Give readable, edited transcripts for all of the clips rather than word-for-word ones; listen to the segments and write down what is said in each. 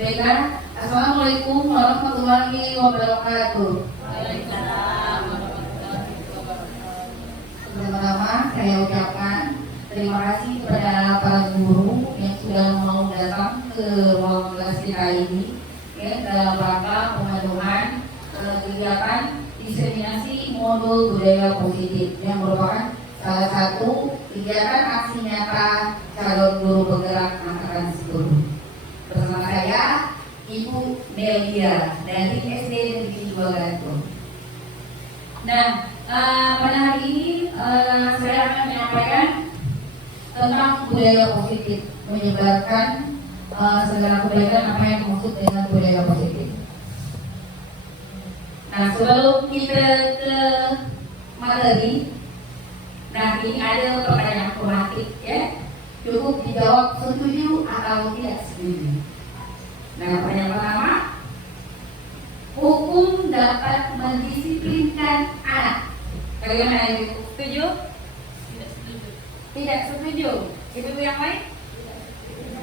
Baiklah, Assalamualaikum warahmatullahi wabarakatuh. Waalaikumsalam warahmatullahi wabarakatuh. Pertama-tama saya ucapkan terima kasih kepada para guru yang sudah mau datang ke ruang kelas kita ini ya, dalam rangka pemenuhan kegiatan diseminasi modul budaya positif yang merupakan salah satu kegiatan aksi nyata calon guru penggerak angkatan 10. Bersama saya Ibu Melia dari SD Negeri 2 Gantung. Nah, pada hari ini saya akan menyampaikan tentang budaya positif, menyebarkan segala kebaikan apa yang dimaksud dengan budaya positif. Nah, sebelum kita ke materi, nah ini ada pertanyaan formatif ya, cukup dijawab setuju atau tidak setuju. Nah, pertanyaan pertama, hukum dapat mendisiplinkan anak. Bagaimana Ibu? Setuju? Tidak setuju. Tidak setuju. Ibu yang lain?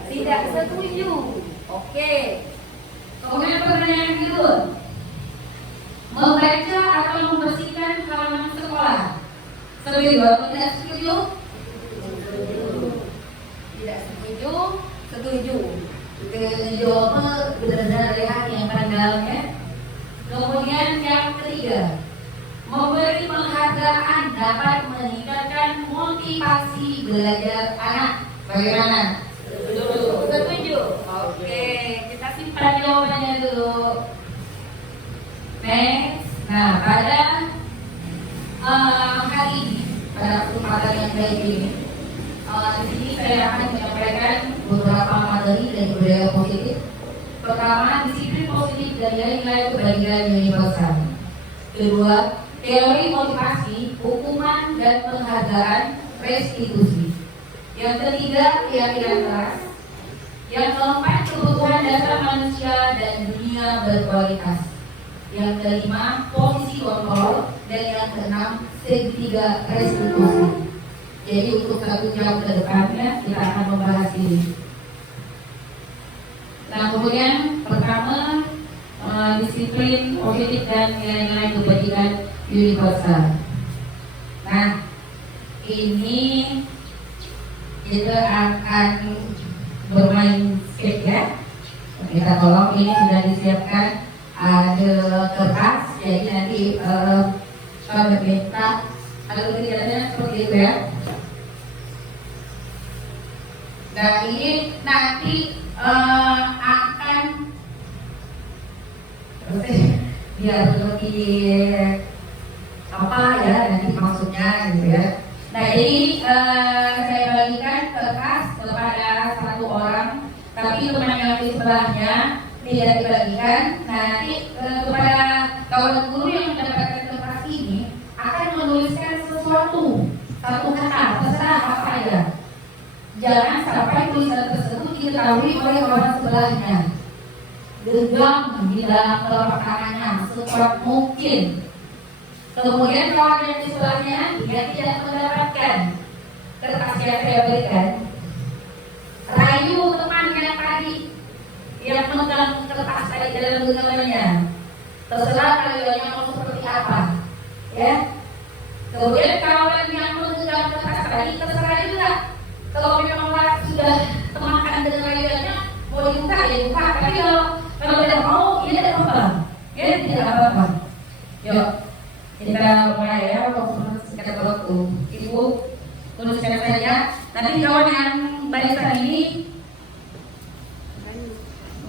Tidak setuju. Oke. Kemudian pertanyaan kedua, membaca atau membersihkan halaman sekolah. Setuju atau tidak setuju? Tidak setuju. Setuju. Jawabnya benar-benar dari hati yang paling dalam ya. Kemudian yang ketiga, memberi penghargaan dapat meningkatkan motivasi belajar anak. Bagaimana? Setuju. Setuju. Oke, kita simpan jawabannya dulu. Next. Nah, pada hari ini, pada kesempatan yang baik ini, di sini saya akan menyampaikan beberapa materi dari budaya positif. Pertama, disiplin positif dan nilai-nilai kebahagiaan universal. Kedua, teori motivasi, hukuman dan penghargaan restitusi. Yang ketiga, keyakinan keras. Yang keempat, kebutuhan dasar manusia dan dunia berkualitas. Yang kelima, posisi kontrol. Dan yang keenam, segitiga restitusi. Jadi untuk 1 jam ke depannya kita akan membahas ini. Nah, kemudian pertama, disiplin positif dan nilai-nilai kebajikan universal. Nah, ini kita akan bermain skate ya. Kita tolong, ini sudah disiapkan ada kertas, jadi nanti kami minta algoritmanya seperti itu ya. Nah, ini nanti akan biar lebih apa ya nanti maksudnya gitu ya. Nah, jadi saya bagikan kertas kepada 1 orang, tapi teman yang di sebelahnya tidak dibagikan. Nanti kepada kawan guru yang mendapatkan kertas ini akan menuliskan sesuatu, 1 kata, terserah apa ya. Jangan sampai tulisan tersebut diketahui oleh orang sebelahnya. Genggam di dalam telapak tangannya sekuat mungkin. Kemudian kawan yang di sebelahnya dia tidak mendapatkan kertas yang saya berikan, rayu teman yang tadi yang memegang kertas tadi dalam genggamannya. Terserah rayuannya mau seperti apa, ya. Kemudian kawan yang memegang kertas tadi terserah juga. Kalau memang sudah temankan dengan rayuannya, mau dibuka ya buka. Tapi kalau tidak mau, ya tidak apa-apa. Ya tidak apa-apa. Yuk, kita mulai ya. Waktu singkat waktu, Ibu tuliskan saja. Nanti kawan yang barisan ini,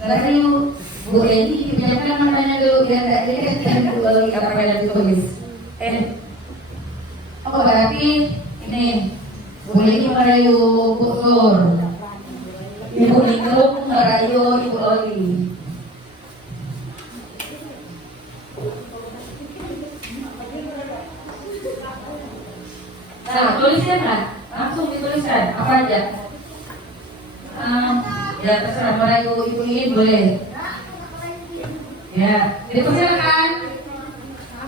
Rayu, Bu Eni, kerjakan makanya dulu biar tidak dilihat dulu apa yang ditulis. Oh berarti ini. Bu Eni merayu Bu Sur, Ibu Lingkung merayu Ibu Oli. Nah, tuliskan kan? Langsung dituliskan, apa aja? Ya terserah, merayu Ibu ini boleh. Ya, dipersilakan.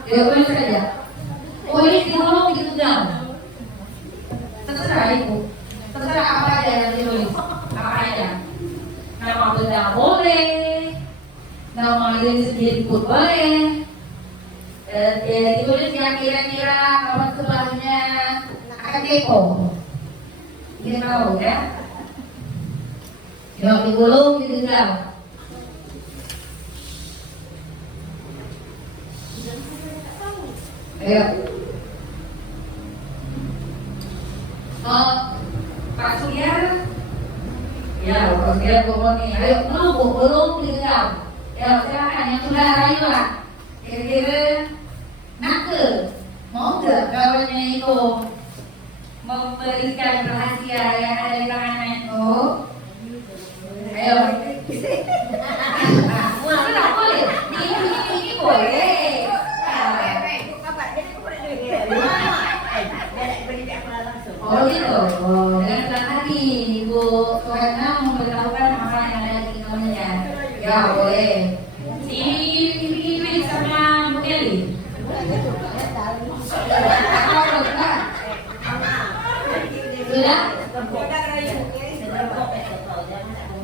Ya, tulis saja. Oh ini digulung digenggam. Terserah Ibu, terserah apa aja yang ditulis, apa aja. Nama benda boleh, diri sendiri pun boleh. Ditulis yang kira-kira kawan sebelahnya akan kepo. Ingin tahu ya? Yuk digulung, digenggam. Ayo. Pak Surya, ya Pak Surya ngomong nih, ayo belum digenggam. Ya silakan yang sudah rayu lah. Kira-kira nakal, mau nggak kawannya itu memberikan rahasia yang ada di tangannya itu? Ayo. Boleh. Ini boleh. Oh gitu. Oh, dengan senang hati Ibu Sohana memberitahukan apa yang ada di dalamnya. Ya boleh. Si sama Bu Eli. Sudah?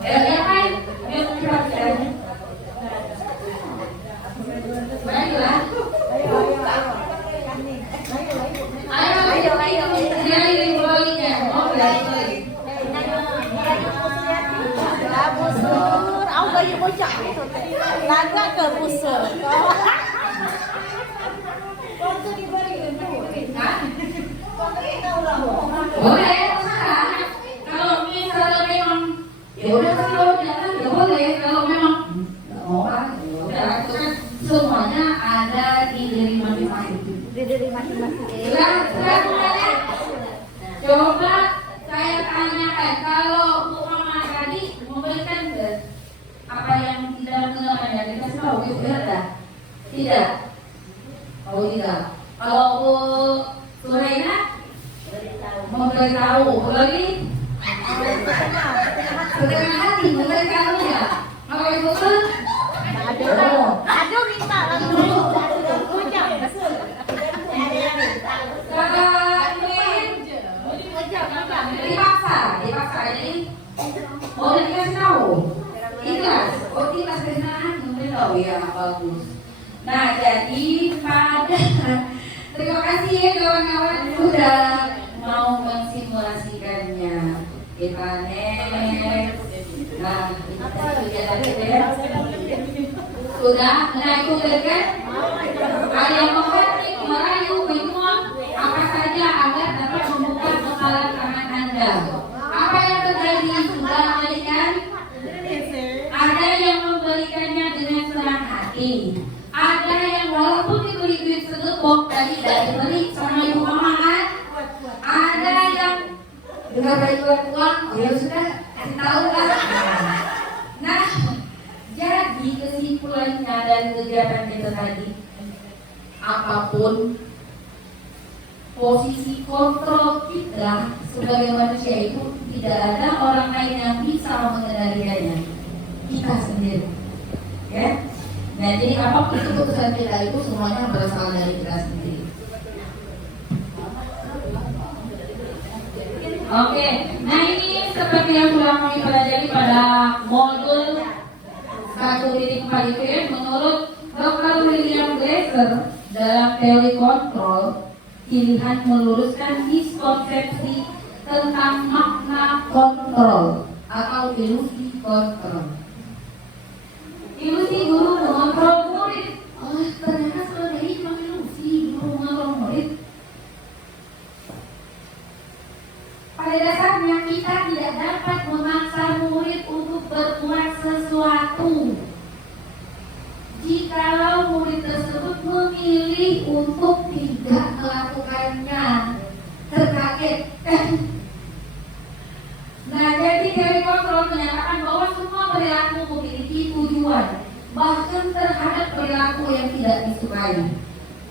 Yang lain? Yang terakhir. Baiklah. Ayo. Dari bolinya. Oh, dari. Busur, aku bayi bocah itu. Laga ke busur. Boleh, terserah. Kalau misalnya memang ya udah kalau jangan ya boleh. Kalau memang orang ya udah itu kan semuanya ada di diri masing-masing. Di diri masing-masing. Selanjutnya, coba saya tanyakan kalau Bu Mama tadi memberikan apa yang tidak mengenalnya dikasih tahu gitu ya? Tidak. Oh tidak. Kalau Bu Suraina memberitahu, lagi setengah hati memberitahu ya. Kalau Ibu tuh Aduh minta langsung. Bocah. Dipaksa jadi boleh dikasih tahu ikhlas, ikhlas kesenangan memberitahu ya bagus. Nah jadi terima kasih ya kawan-kawan sudah mau mensimulasikannya. Kita next. Nah itu ya. Sudah, nah itu kan ada yang mau merayu bingung apa saja agar dapat membuka kepala tangan Anda. Apa yang terjadi sudah memberikan? Ada yang memberikannya dengan senang hati. Ada yang walaupun diberi duit segepok tadi dari beri sama ibu mama kan. Ada yang dengan bantuan uang, ya sudah kasih tahu kan. Nah, jadi kesimpulannya dari kegiatan kita tadi, apapun posisi kontrol kita sebagai manusia itu tidak ada orang lain yang bisa mengendalikannya, kita sendiri, ya. Nah jadi apapun keputusan kita itu semuanya berasal dari kita sendiri. Oke, nah ini seperti yang sudah kami pelajari pada modul 1.4 itu ya, menurut Dr. William Glasser dalam teori kontrol, pilihan meluruskan miskonsepsi tentang makna kontrol atau ilusi kontrol. Ilusi guru mengontrol murid. Oh, ternyata selama ini cuma ilusi guru mengontrol murid. Pada dasarnya kita tidak dapat memaksa murid untuk berbuat sesuatu. Jikalau murid tersebut memilih untuk tidak melakukannya, terkaget. Nah, jadi teori kontrol menyatakan bahwa semua perilaku memiliki tujuan, bahkan terhadap perilaku yang tidak disukai.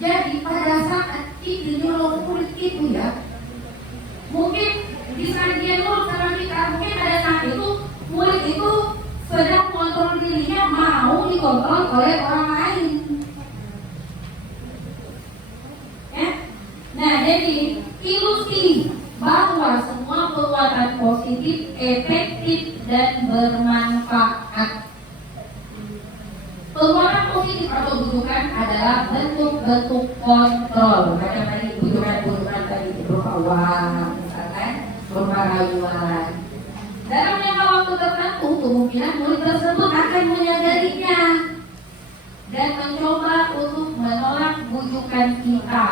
Jadi pada saat itu nyolong murid itu ya, mungkin di saat dia nurut sama kita, mungkin pada saat itu murid itu sedang mengontrol dirinya mau dikontrol oleh orang lain. Ya? Nah, jadi ilusi bahwa semua perbuatan positif, efektif dan bermanfaat. Penguatan positif atau bujukan adalah bentuk-bentuk kontrol. Macam tadi bujukan tadi berupa uang, misalkan berupa rayuan. Dalam jangka waktu tertentu, kemungkinan murid tersebut akan menyadarinya dan mencoba untuk menolak bujukan kita.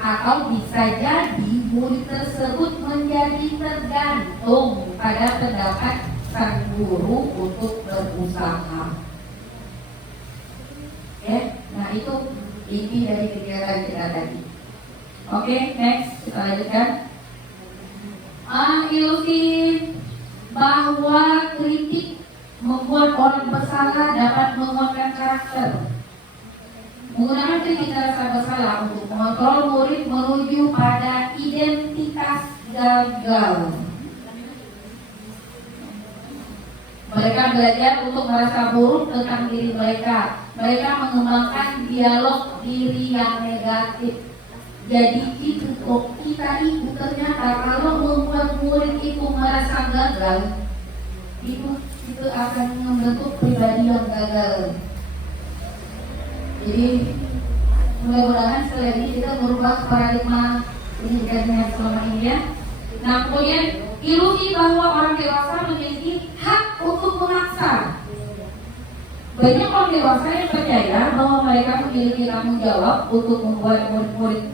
Atau bisa jadi murid tersebut menjadi tergantung pada pendapat sang guru untuk berusaha. Nah itu inti dari kegiatan kita tadi. Oke, next kita lanjutkan. Ilusi bahwa kritik membuat orang bersalah dapat menguatkan karakter. Menggunakan kritik rasa bersalah untuk mengontrol murid menuju pada identitas gagal. Mereka belajar untuk merasa buruk tentang diri mereka. Mereka mengembangkan dialog diri yang negatif. Jadi kita itu ternyata kalau membuat murid itu merasa gagal, itu akan membentuk pribadi yang gagal. Jadi mudah-mudahan setelah ini kita merubah paradigma pendidikannya selama ini ya. Nah kemudian ilusi bahwa orang dewasa memiliki hak untuk memaksa. Banyak orang dewasa yang percaya bahwa mereka memiliki tanggung jawab untuk membuat murid-murid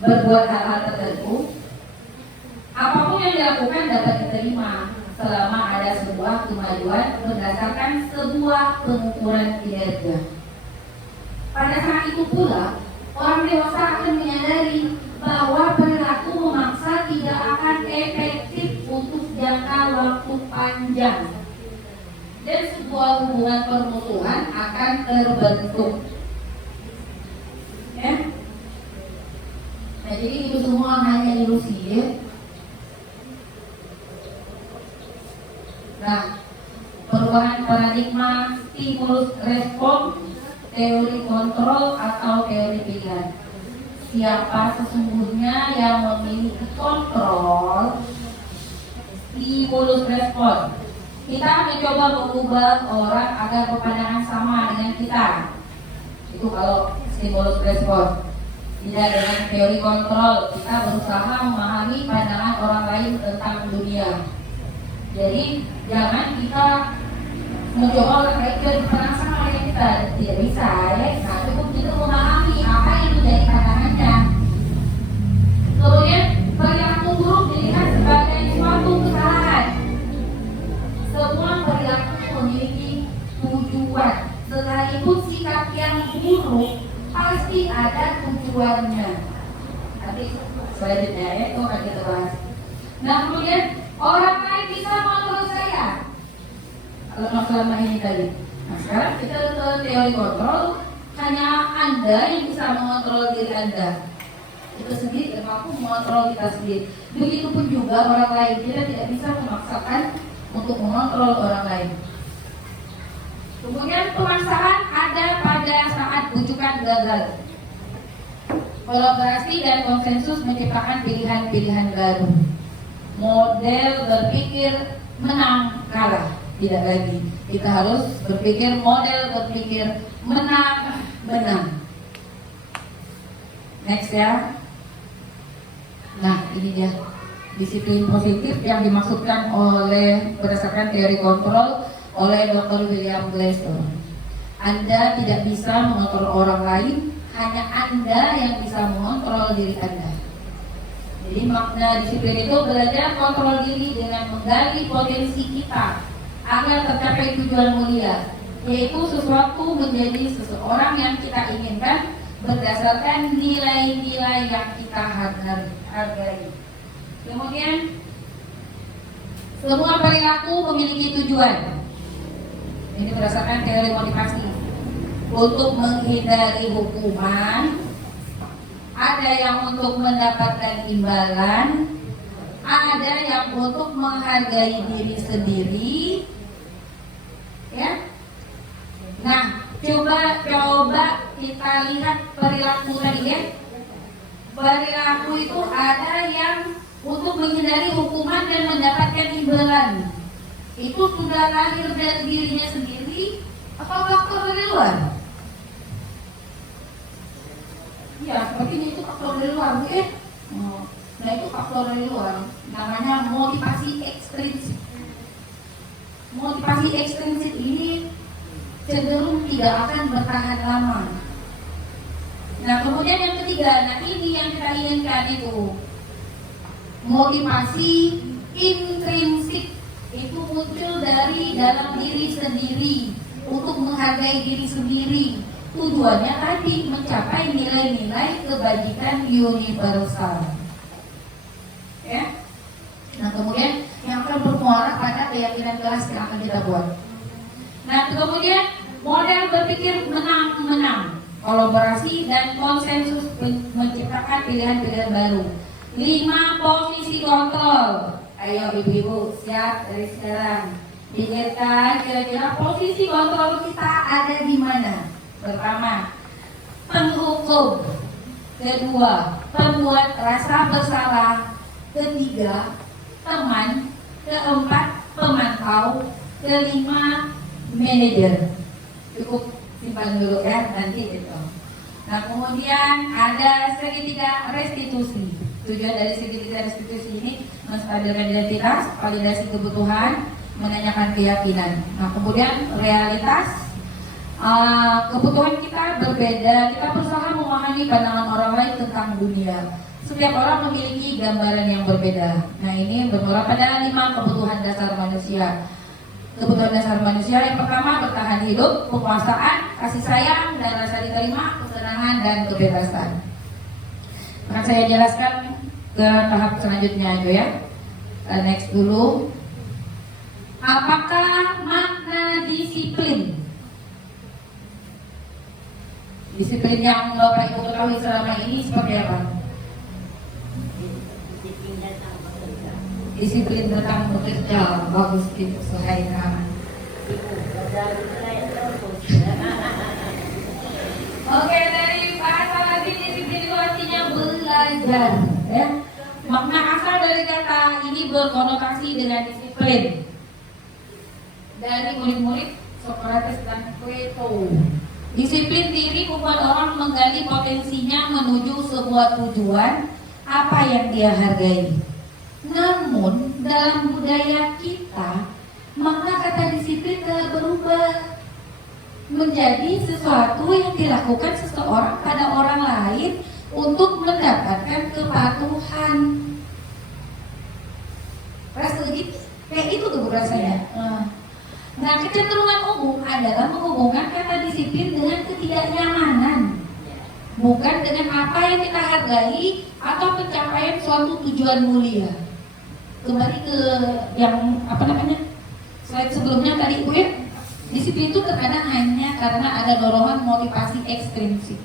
berbuat hal-hal tertentu. Apapun yang dilakukan dapat diterima selama ada sebuah kemajuan berdasarkan sebuah pengukuran kinerja. Pada saat itu pula, orang dewasa akan menyadari bahwa perilaku memaksa tidak akan efektif untuk jangka waktu panjang. Dan sebuah hubungan permusuhan akan terbentuk. Ya? Nah, jadi itu semua hanya ilusi ya. Nah, perubahan paradigma stimulus respon, teori kontrol atau teori pilihan. Siapa sesungguhnya yang memiliki kontrol stimulus respon? Kita mencoba mengubah orang agar berpandangan sama dengan kita. Itu kalau stimulus respon. Tidak dengan teori kontrol, kita berusaha memahami pandangan orang lain tentang dunia. Jadi jangan kita mencoba orang lain berpandangan sama dengan kita. Tidak bisa ya. Nah, cukup kita memahami apa yang menjadi pandangannya. Kemudian perilaku buruk dilihat sebagai suatu kesalahan. Semua perilaku memiliki tujuan. Sekalipun sikap yang buruk pasti ada tujuannya. Nanti selanjutnya ya, itu akan kita bahas. Nah kemudian orang lain bisa mengontrol saya. Kalau masalah ini tadi. Nah sekarang kita ke teori kontrol. Hanya Anda yang bisa mengontrol diri Anda. Kita sendiri dan mampu mengontrol kita sendiri. Begitupun juga orang lain. Kita tidak bisa memaksakan untuk mengontrol orang lain. Kemudian pemaksaan ada pada saat bujukan gagal. Kolaborasi dan konsensus menciptakan pilihan-pilihan baru. Model berpikir menang kalah. Tidak lagi. Kita harus berpikir model berpikir menang menang. Next ya. Nah ini dia disiplin positif yang dimaksudkan oleh berdasarkan teori kontrol oleh Dr. William Glasser. Anda tidak bisa mengontrol orang lain, hanya Anda yang bisa mengontrol diri Anda. Jadi makna disiplin itu belajar kontrol diri dengan menggali potensi kita agar tercapai tujuan mulia, yaitu sesuatu menjadi seseorang yang kita inginkan berdasarkan nilai-nilai yang kita hargai. Kemudian semua perilaku memiliki tujuan. Ini berdasarkan teori motivasi. Untuk menghindari hukuman, ada yang untuk mendapatkan imbalan, ada yang untuk menghargai diri sendiri. Ya. Nah, coba kita lihat perilaku tadi ya. Perilaku itu ada yang untuk menghindari hukuman dan mendapatkan imbalan. Itu sudah lahir dari dirinya sendiri atau faktor dari luar? Ya, sepertinya itu faktor dari luar, nah itu faktor dari luar, namanya motivasi ekstrinsik. Motivasi ekstrinsik ini cenderung tidak akan bertahan lama. Nah, kemudian yang ketiga, nah ini yang kita inginkan itu motivasi intrinsik, itu muncul dari dalam diri sendiri untuk menghargai diri sendiri. Tujuannya tadi mencapai nilai-nilai kebajikan universal. Ya. Nah, kemudian yang akan bermuara pada keyakinan kelas yang akan kita buat. Nah, kemudian model berpikir menang-menang, kolaborasi dan konsensus menciptakan pilihan-pilihan baru. 5 posisi kontrol. Ayo ibu-ibu, siap dari sekarang. Pikirkan kira-kira posisi kontrol kita ada di mana. Pertama, penghukum. Kedua, pembuat rasa bersalah. Ketiga, teman. Keempat, pemantau. Kelima, manajer. Cukup simpan dulu ya, nanti itu. Nah, kemudian ada segitiga restitusi. Tujuan dari segitiga restitusi ini menstabilkan identitas, validasi kebutuhan, menanyakan keyakinan. Nah, kemudian realitas, kebutuhan kita berbeda. Kita berusaha memahami pandangan orang lain tentang dunia. Setiap orang memiliki gambaran yang berbeda. Nah, ini bermuara pada 5 kebutuhan dasar manusia. Kebutuhan dasar manusia yang pertama, bertahan hidup, penguasaan, kasih sayang, dan rasa diterima, kesenangan, dan kebebasan. Akan saya jelaskan ke tahap selanjutnya aja ya. Next dulu. Apakah makna disiplin? Disiplin yang Bapak Ibu ketahui selama ini seperti apa? Disiplin tentang bekerja. Bagus itu Suhaina. Oke, dari bahasa Latin disiplin itu artinya belajar ya. Makna asal dari kata ini berkonotasi dengan disiplin. Dari murid-murid Socrates dan Plato. Disiplin diri membuat orang menggali potensinya menuju sebuah tujuan apa yang dia hargai. Namun dalam budaya kita, makna kata disiplin telah berubah menjadi sesuatu yang dilakukan seseorang pada orang lain untuk mendapatkan kepatuhan. Rasa gitu, kayak itu tuh rasanya. Nah, kecenderungan umum adalah menghubungkan kata disiplin dengan ketidaknyamanan, bukan dengan apa yang kita hargai atau pencapaian suatu tujuan mulia. Kembali ke yang slide sebelumnya tadi, disiplin itu terkadang hanya karena ada dorongan motivasi ekstrinsik.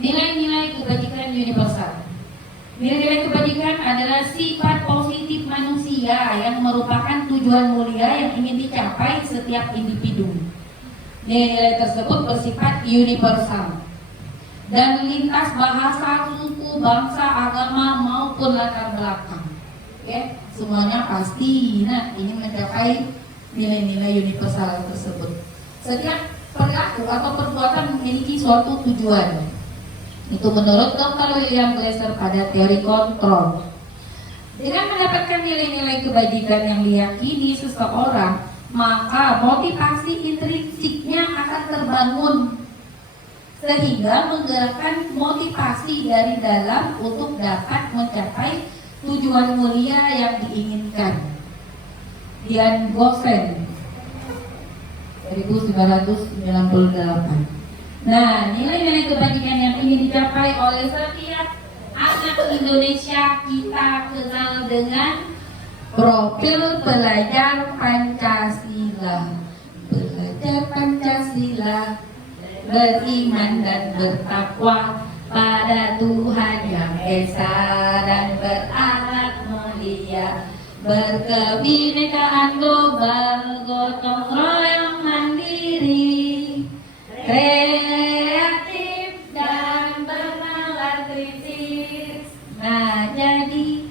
Nilai-nilai kebajikan universal. Nilai-nilai kebajikan adalah sifat positif manusia yang merupakan tujuan mulia yang ingin dicapai setiap individu. Nilai-nilai tersebut bersifat universal dan lintas bahasa, suku, bangsa, agama maupun latar belakang. Oke, semuanya pasti ini mencapai nilai-nilai universal tersebut. Setiap perilaku atau perbuatan memiliki suatu tujuan. Itu menurut Dr. William Glasser pada teori kontrol. Dengan mendapatkan nilai-nilai kebajikan yang diyakini seseorang, maka motivasi intrinsiknya akan terbangun sehingga menggerakkan motivasi dari dalam untuk dapat mencapai tujuan mulia yang diinginkan. Dian Gosen 1998. Nah, nilai-nilai kebajikan yang ingin dicapai oleh setiap anak Indonesia kita kenal dengan profil pelajar Pancasila. Belajar Pancasila, beriman dan bertakwa pada Tuhan Yang Esa dan berakhlak mulia, berkebinekaan global, gotong royong mandiri, kreatif dan bernalar kritis. Nah, jadi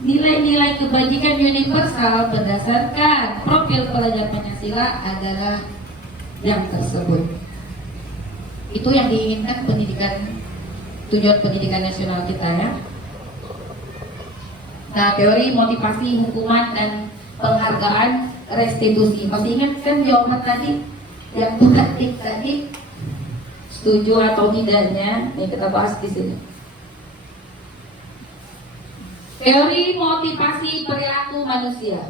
nilai-nilai kebajikan kebajikan universal berdasarkan profil pelajar Pancasila adalah yang tersebut. Itu yang diinginkan pendidikan, tujuan pendidikan nasional kita ya. Nah, teori motivasi, hukuman, dan penghargaan restitusi. Masih ingat kan jawaban tadi yang bukan tik tadi? Setuju atau tidaknya? Yang kita bahas di sini. Teori motivasi perilaku manusia.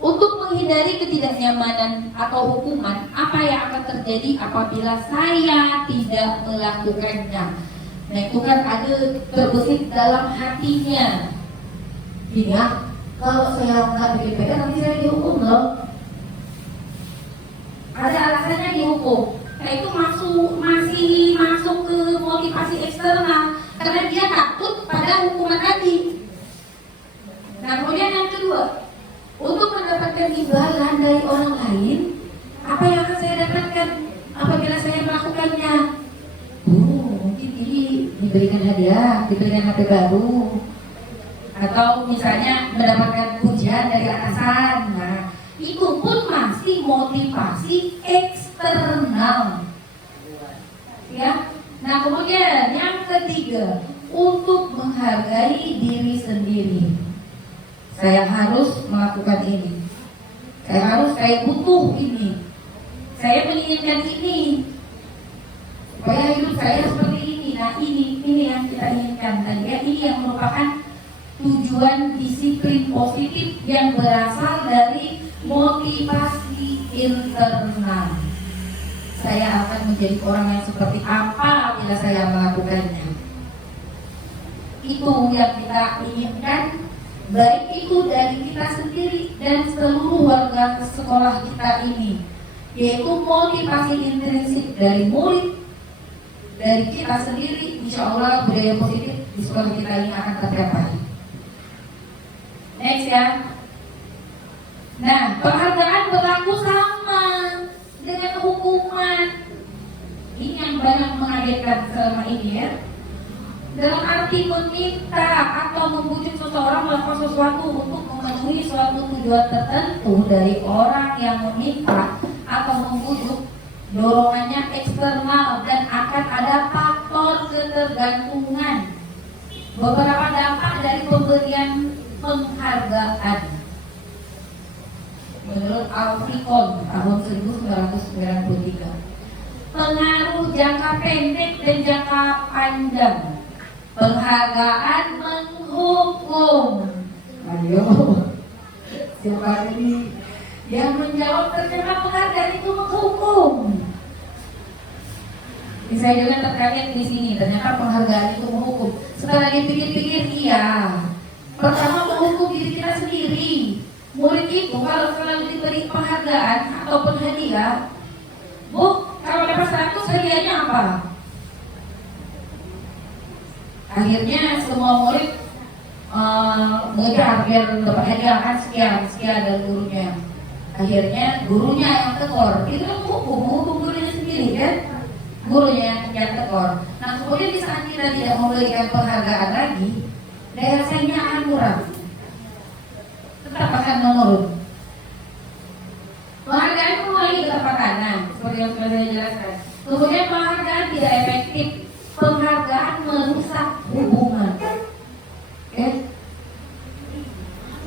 Untuk menghindari ketidaknyamanan atau hukuman, apa yang akan terjadi apabila saya tidak melakukannya? Nah, itu kan ada terbesit dalam hatinya. Gini ya, kalau saya nggak bikin PR nanti saya dihukum loh. Ada alasannya dihukum. Nah, itu masih masuk ke motivasi eksternal karena dia takut pada hukuman tadi. Nah, kemudian yang kedua, untuk mendapatkan imbalan dari orang lain, apa yang akan saya dapatkan apabila saya melakukannya? Mungkin ini diberikan hadiah, diberikan HP baru, atau misalnya mendapatkan pujian dari atasan. Nah, itu pun masih motivasi eksternal. Ya. Nah, kemudian yang ketiga, untuk menghargai diri sendiri. Saya harus melakukan ini. Saya butuh ini. Saya menginginkan ini. Supaya hidup saya seperti ini. Nah, ini yang kita inginkan. Dan ya, ini yang merupakan tujuan disiplin positif yang berasal dari motivasi internal. Saya akan menjadi orang yang seperti apa bila saya melakukannya. Itu yang kita inginkan, baik itu dari kita sendiri dan seluruh warga sekolah kita ini, yaitu motivasi intrinsik dari murid, dari kita sendiri. Insya Allah budaya positif di sekolah kita ini akan tercapai. Next ya. Nah, penghargaan berlaku sama dengan hukuman. Ini yang banyak mengagetkan selama ini ya. Dalam arti meminta atau membujuk seseorang melakukan sesuatu untuk memenuhi suatu tujuan tertentu dari orang yang meminta atau membujuk, dorongannya eksternal dan akan ada faktor ketergantungan. Beberapa dampak dari pemberian penghargaan menurut Alfikon tahun 1993, pengaruh jangka pendek dan jangka panjang. Penghargaan menghukum. Ayo, siapa ini yang menjawab ternyata penghargaan itu menghukum? Saya juga terkaget di sini, ternyata penghargaan itu menghukum. Setelah dipikir-pikir, iya. Pertama, menghukum diri kita sendiri. Murid itu kalau selalu diberi penghargaan ataupun hadiah, Bu, kalau dapat 100 hadiahnya apa? Akhirnya semua murid mengejar biar dapat hadiah kan sekian dari gurunya. Akhirnya gurunya yang tekor. Itu kan menghukum gurunya sendiri kan? Gurunya yang tekor. Nah, kemudian di saat kita tidak memberikan penghargaan lagi, daya saingnya akan kurang, tetap akan menurun. Penghargaan kembali ke tekanan, seperti yang sudah saya jelaskan. Kemudian penghargaan tidak efektif. Penghargaan merusak hubungan.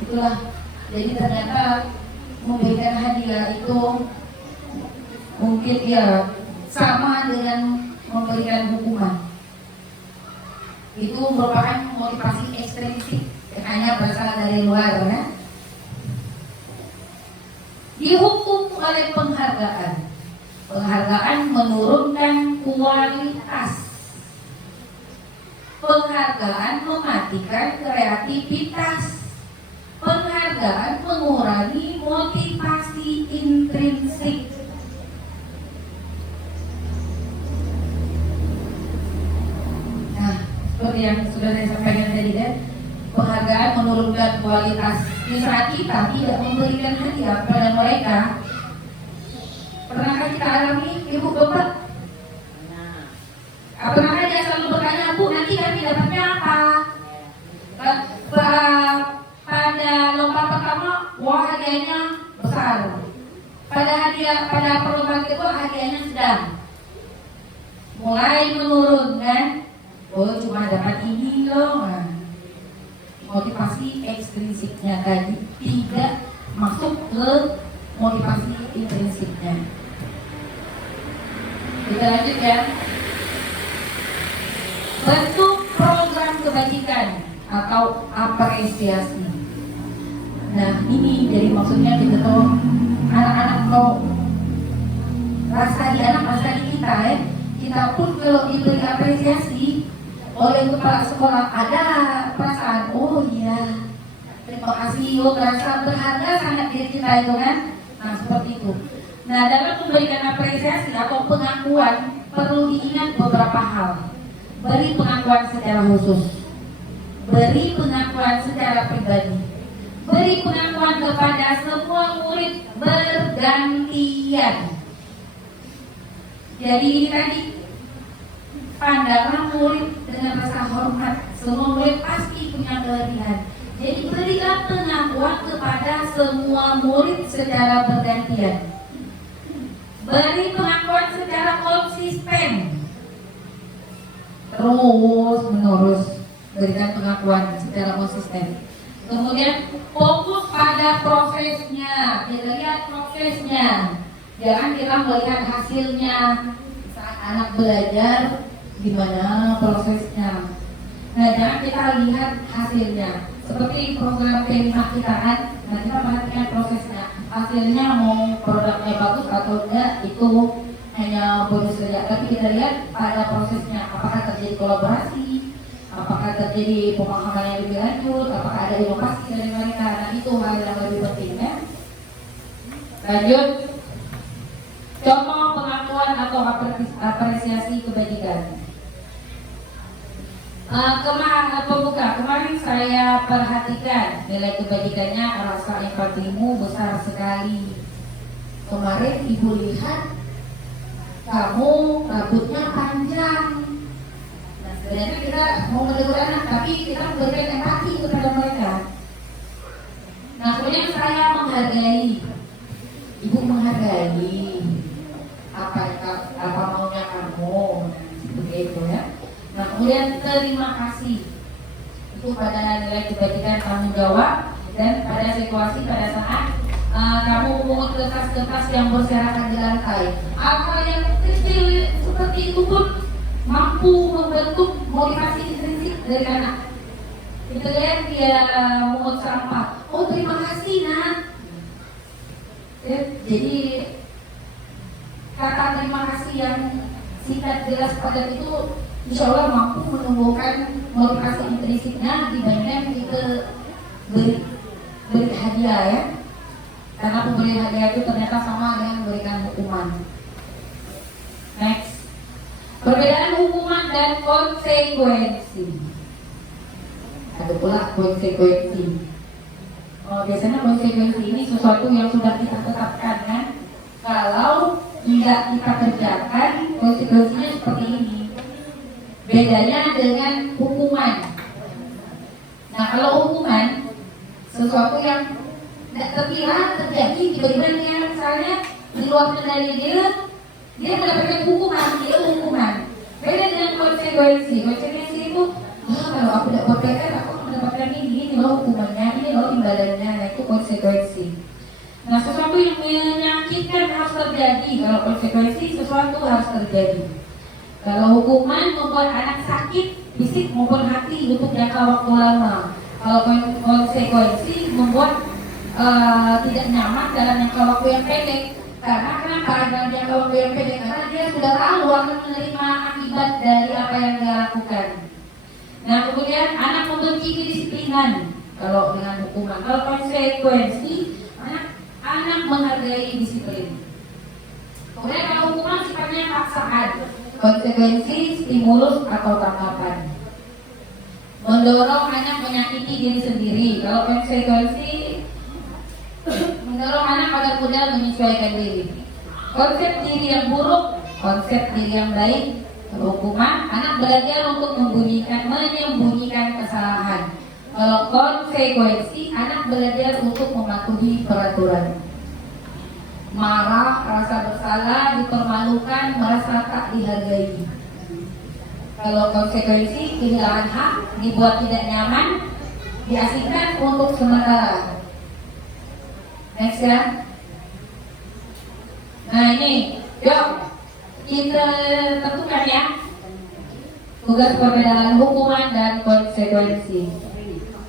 Itulah. Jadi ternyata memberikan hadiah itu mungkin ya sama dengan memberikan hukuman. Itu merupakan motivasi ekstrinsik yang hanya berasal dari luar ya. Dihukum oleh penghargaan. Penghargaan menurunkan kualitas. Penghargaan mematikan kreativitas. Penghargaan mengurangi motivasi intrinsik. Nah, seperti yang sudah saya sampaikan tadi kan, penghargaan menurunkan kualitas. Di saat kita tidak memberikan hadiah pada mereka, pernahkah kita alami, Ibu Bapak? Pernahkah dia selalu bertanya, Bu, nanti kami dapatnya apa? Pada pertama, wah hadiahnya besar. Pada perlombaan kedua hadiahnya sedang. Mulai menurun kan? Oh cuma dapat ini loh. Nah, motivasi ekstrinsiknya tadi tidak masuk ke motivasi intrinsiknya. Kita lanjut ya. Bentuk program kebajikan atau apresiasi. Nah ini jadi maksudnya kita tuh anak-anak mau rasa di anak rasa di kita ya. Kita pun kalau diberi apresiasi oleh kepala sekolah ada perasaan oh iya terima kasih, oh merasa berharga sangat diri kita itu kan. Nah seperti itu. Nah dalam memberikan apresiasi atau pengakuan perlu diingat beberapa hal. Beri pengakuan secara khusus, beri pengakuan secara pribadi, beri pengakuan kepada semua murid bergantian. Jadi ini tadi, pandanglah murid dengan rasa hormat. Semua murid pasti punya kelebihan. Jadi berilah pengakuan kepada semua murid secara bergantian. Beri pengakuan secara konsisten. Terus menerus berikan pengakuan secara konsisten. Kemudian fokus pada prosesnya. Kita lihat prosesnya. Jangan kita melihat hasilnya. Saat anak belajar gimana prosesnya. Nah jangan kita lihat hasilnya. Seperti program P5 kita kan, nah kita perhatikan prosesnya. Hasilnya mau produknya bagus atau enggak itu hanya bonus saja. Tapi kita lihat pada prosesnya. Apakah terjadi kolaborasi, apakah terjadi pemahaman yang lebih lanjut, apakah ada inovasi dari mereka. Nah itu hal yang lebih penting ya. Lanjut. Contoh pengakuan atau apresiasi kebajikan. Kemarin saya perhatikan nilai kebajikannya, rasa empatimu besar sekali. Kemarin ibu lihat kamu rambutnya panjang. Nah sebenarnya kita mau menegur anak, tapi kita memberikan empati kepada mereka. Nah kemudian saya menghargai, ibu menghargai apa maunya kamu, begitu ya. Nah kemudian terima kasih itu pada nilai kebajikan tanggung jawab. Dan pada situasi pada saat kamu memungut kertas-kertas yang berserakan di lantai, apa yang kecil seperti itu pun mampu membentuk motivasi intrinsik dari anak. Kita lihat dia memungut sampah, oh terima kasih nak. Jadi kata terima kasih yang singkat jelas padat itu insya Allah mampu menumbuhkan motivasi intrinsiknya dibandingkan kita beri hadiah ya. Karena pemberian hadiah itu ternyata sama dengan memberikan hukuman. Next. Perbedaan hukuman dan konsekuensi. Ada pula konsekuensi. Biasanya konsekuensi ini sesuatu yang sudah kita tetapkan kan. Kalau tidak kita kerjakan, konsekuensinya seperti ini. Bedanya dengan hukuman. Nah kalau hukuman sesuatu yang tidak terkira terjadi tiba-tiba dia misalnya di luar kendali dia mendapatkan hukuman, itu hukuman. Beda dengan konsekuensi. Konsekuensi itu kalau aku tidak bertekad aku mendapatkan ini loh hukumannya, ini loh imbalannya. Nah itu konsekuensi. Nah sesuatu yang menyakitkan harus terjadi. Kalau konsekuensi sesuatu harus terjadi. Kalau hukuman membuat anak sakit fisik maupun hati untuk jangka waktu lama. Kalau konsekuensi membuat tidak nyaman dalam jangka waktu yang pendek. Karena kenapa dalam jangka waktu yang pendek? Karena dia sudah tahu akan menerima akibat dari apa yang dia lakukan. Nah kemudian anak membenci kedisiplinan. Kalau dengan hukuman, kalau konsekuensi anak menghargai disiplin. Kemudian kalau hukuman sifatnya paksaan. Konsekuensi stimulus atau tanggapan. Mendorong anak menyakiti diri sendiri. Kalau konsekuensi mendorong anak agar mudah menyesuaikan diri. Konsep diri yang buruk, konsep diri yang baik. Hukuman anak belajar untuk menyembunyikan kesalahan. Kalau konsekuensi, anak belajar untuk mematuhi peraturan. Marah, rasa bersalah, dipermalukan, merasa tak dihargai. Kalau konsekuensi, kehilangan hak, dibuat tidak nyaman, diasingkan untuk sementara. Next ya. Nah ini, yuk kita tentukan ya tugas perbedaan hukuman dan konsekuensi.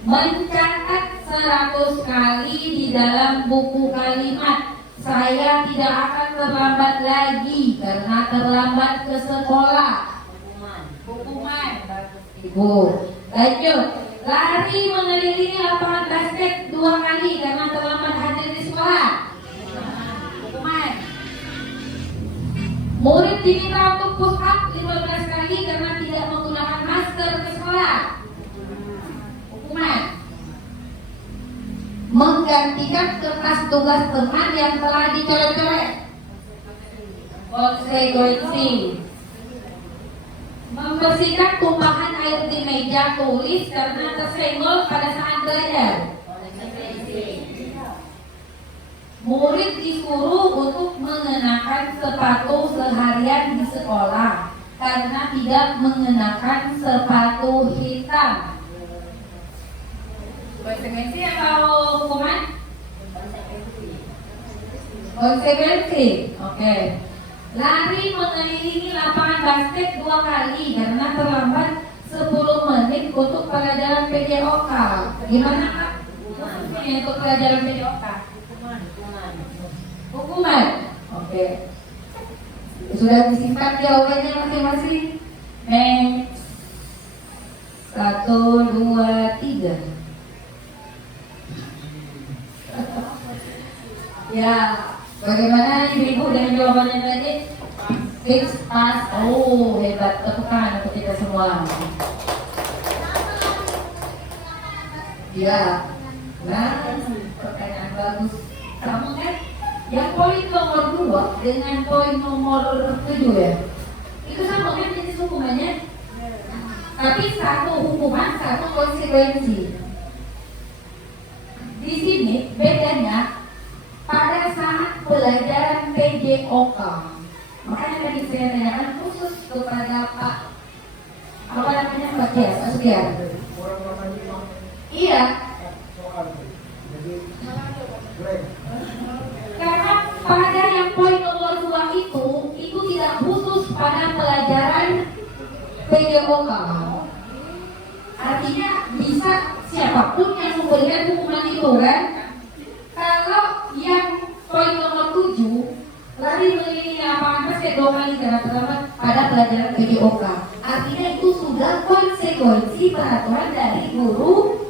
Mencatat 100 kali di dalam buku kalimat, saya tidak akan terlambat lagi karena terlambat ke sekolah. Hukuman. Ibu. Lanjut. Lari mengelilingi lapangan basket 2 kali karena terlambat hadir di sekolah. Hukuman. Murid diminta untuk push up 15 kali karena tidak menggunakan masker ke sekolah. Hukuman. Menggantikan kertas tugas teman yang telah dicoret-coret. Konsekuensi. Membersihkan tumpahan air di meja tulis karena tersenggol pada saat belajar. Murid disuruh untuk mengenakan sepatu seharian di sekolah karena tidak mengenakan sepatu hitam. Konsekuensi atau hukuman? Konsekuensi. Oke. Lari mengelilingi lapangan basket 2 kali karena terlambat 10 menit untuk pelajaran PJOK. Gimana Kak? Untuk pelajaran PJOK. Hukuman. Oke. Sudah disimpan jawabannya masing-masing. Next. 1, 2, 3. Ya, bagaimana ibu-ibu dengan jawabannya tadi? 6 pas. Oh, hebat. Tepukan untuk kita semua. Ya. Nah, pertanyaan bagus. Kamu kan yang poin nomor 2 dengan poin nomor 7 ya? Itu sama kan jenis hukumannya? Tapi satu hukuman, satu konsekuensi. Di sini bedanya pada saat pelajaran PJOK. Makanya tadi saya tanyakan khusus kepada Pak apa namanya Pak Kias, Pak Sugiar. Iya. Karena pada yang poin nomor 2 itu tidak khusus pada pelajaran PJOK. Artinya bisa siapapun yang memberikan hukuman itu kan. Kalau yang poin nomor 7 lari mengelilingi lapangan basket 2 kali karena terlambat pada pelajaran PJOK, artinya itu sudah konsekuensi peraturan dari guru.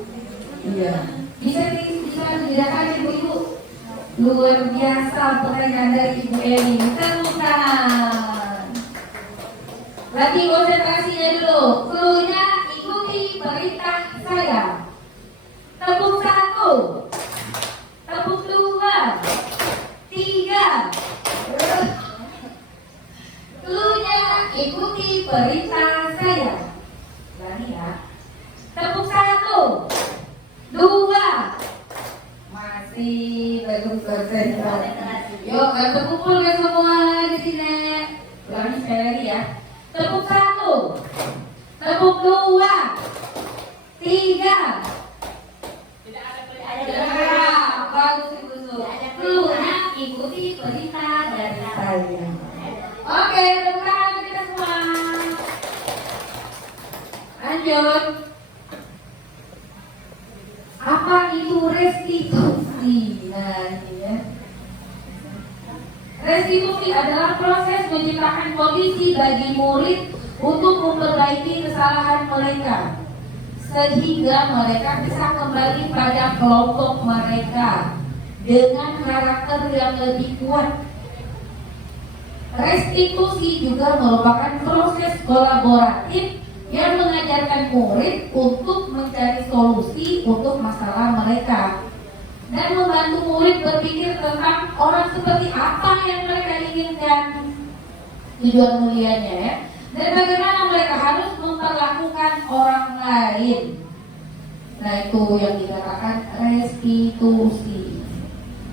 Iya. Bisa dibedakan ibu-ibu. Luar biasa pertanyaan dari Ibu Eli. Tepuk tangan. Berarti konsentrasinya dulu. Cluenya ikuti perintah saya. Tepuk 1, tepuk 2, 3. Cluenya ikuti perintah saya. Berani ya. Tepuk 1, 2. Masih belum konsentrasi. Yuk, tepuk kumpul ya semua di sini. Ulangi sekali lagi ya. Tepuk 1, tepuk 2, 3. Bagus ibu. Cluenya ikuti perintah dari saya. Oke, tepuk tangan untuk kita semua. Lanjut. Apa itu restitusi? Nah, ini ya. Restitusi adalah proses menciptakan kondisi bagi murid untuk memperbaiki kesalahan mereka sehingga mereka bisa kembali pada kelompok mereka dengan karakter yang lebih kuat. Restitusi juga merupakan proses kolaboratif yang mengajarkan murid untuk mencari solusi untuk masalah mereka dan membantu murid berpikir tentang orang seperti apa yang mereka inginkan, tujuan mulianya ya, dan bagaimana mereka harus memperlakukan orang lain. Nah itu yang dikatakan restitusi.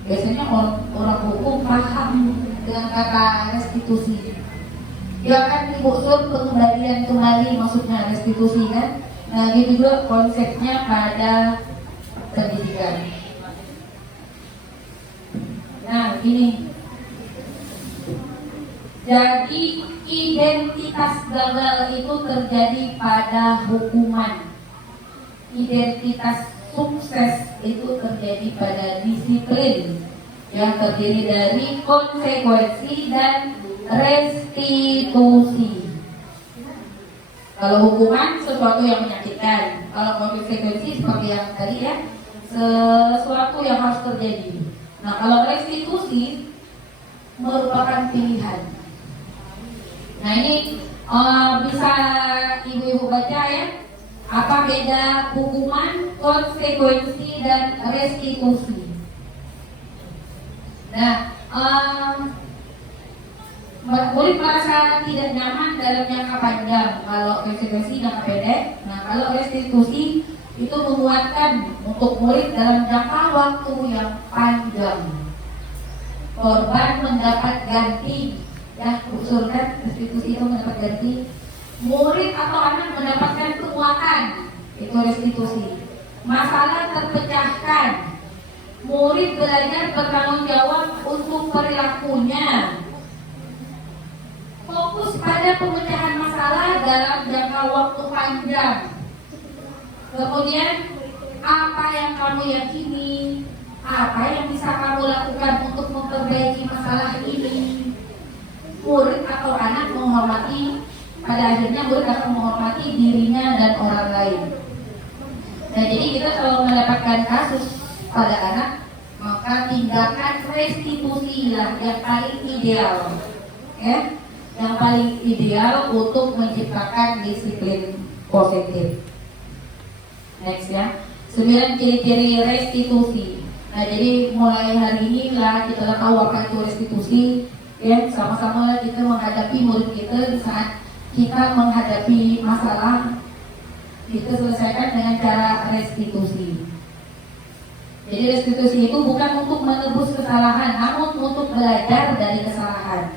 Biasanya orang hukum paham dengan kata restitusi. Ya kan Ibu Sur, pengembalian kembali maksudnya restitusi kan. Nah gitu juga konsepnya pada pendidikan. Nah ini, jadi identitas gagal itu terjadi pada hukuman. Identitas sukses itu terjadi pada disiplin yang terdiri dari konsekuensi dan restitusi. Kalau hukuman sesuatu yang menyakitkan, kalau konsekuensi seperti yang tadi ya, sesuatu yang harus terjadi. Nah kalau restitusi merupakan pilihan. Nah ini bisa ibu-ibu baca ya, apa beda hukuman, konsekuensi, dan restitusi. Nah, murid merasa tidak nyaman dalam jangka panjang kalau konsekuensi jangka pendek. Nah, kalau restitusi itu menguatkan untuk murid dalam jangka waktu yang panjang. Korban mendapat ganti, ya usulkan restitusi itu mendapat ganti. Murid atau anak mendapatkan penguatan, itu restitusi. Masalah terpecahkan, murid belajar bertanggung jawab untuk perilakunya. Fokus pada pemecahan masalah dalam jangka waktu panjang. Kemudian apa yang kamu yakini, apa yang bisa kamu lakukan untuk memperbaiki masalah ini. Murid atau anak menghormati, pada akhirnya murid akan menghormati dirinya dan orang lain. Nah jadi kita kalau mendapatkan kasus pada anak, maka tindakan restitusi lah yang paling ideal, ya, yang paling ideal untuk menciptakan disiplin positif. Next ya, 9 ciri-ciri restitusi. Nah jadi mulai hari ini lah kita tahu apa itu restitusi, ya, sama-sama kita menghadapi murid kita di saat kita menghadapi masalah, kita selesaikan dengan cara restitusi. Jadi restitusi itu bukan untuk menebus kesalahan, namun untuk belajar dari kesalahan,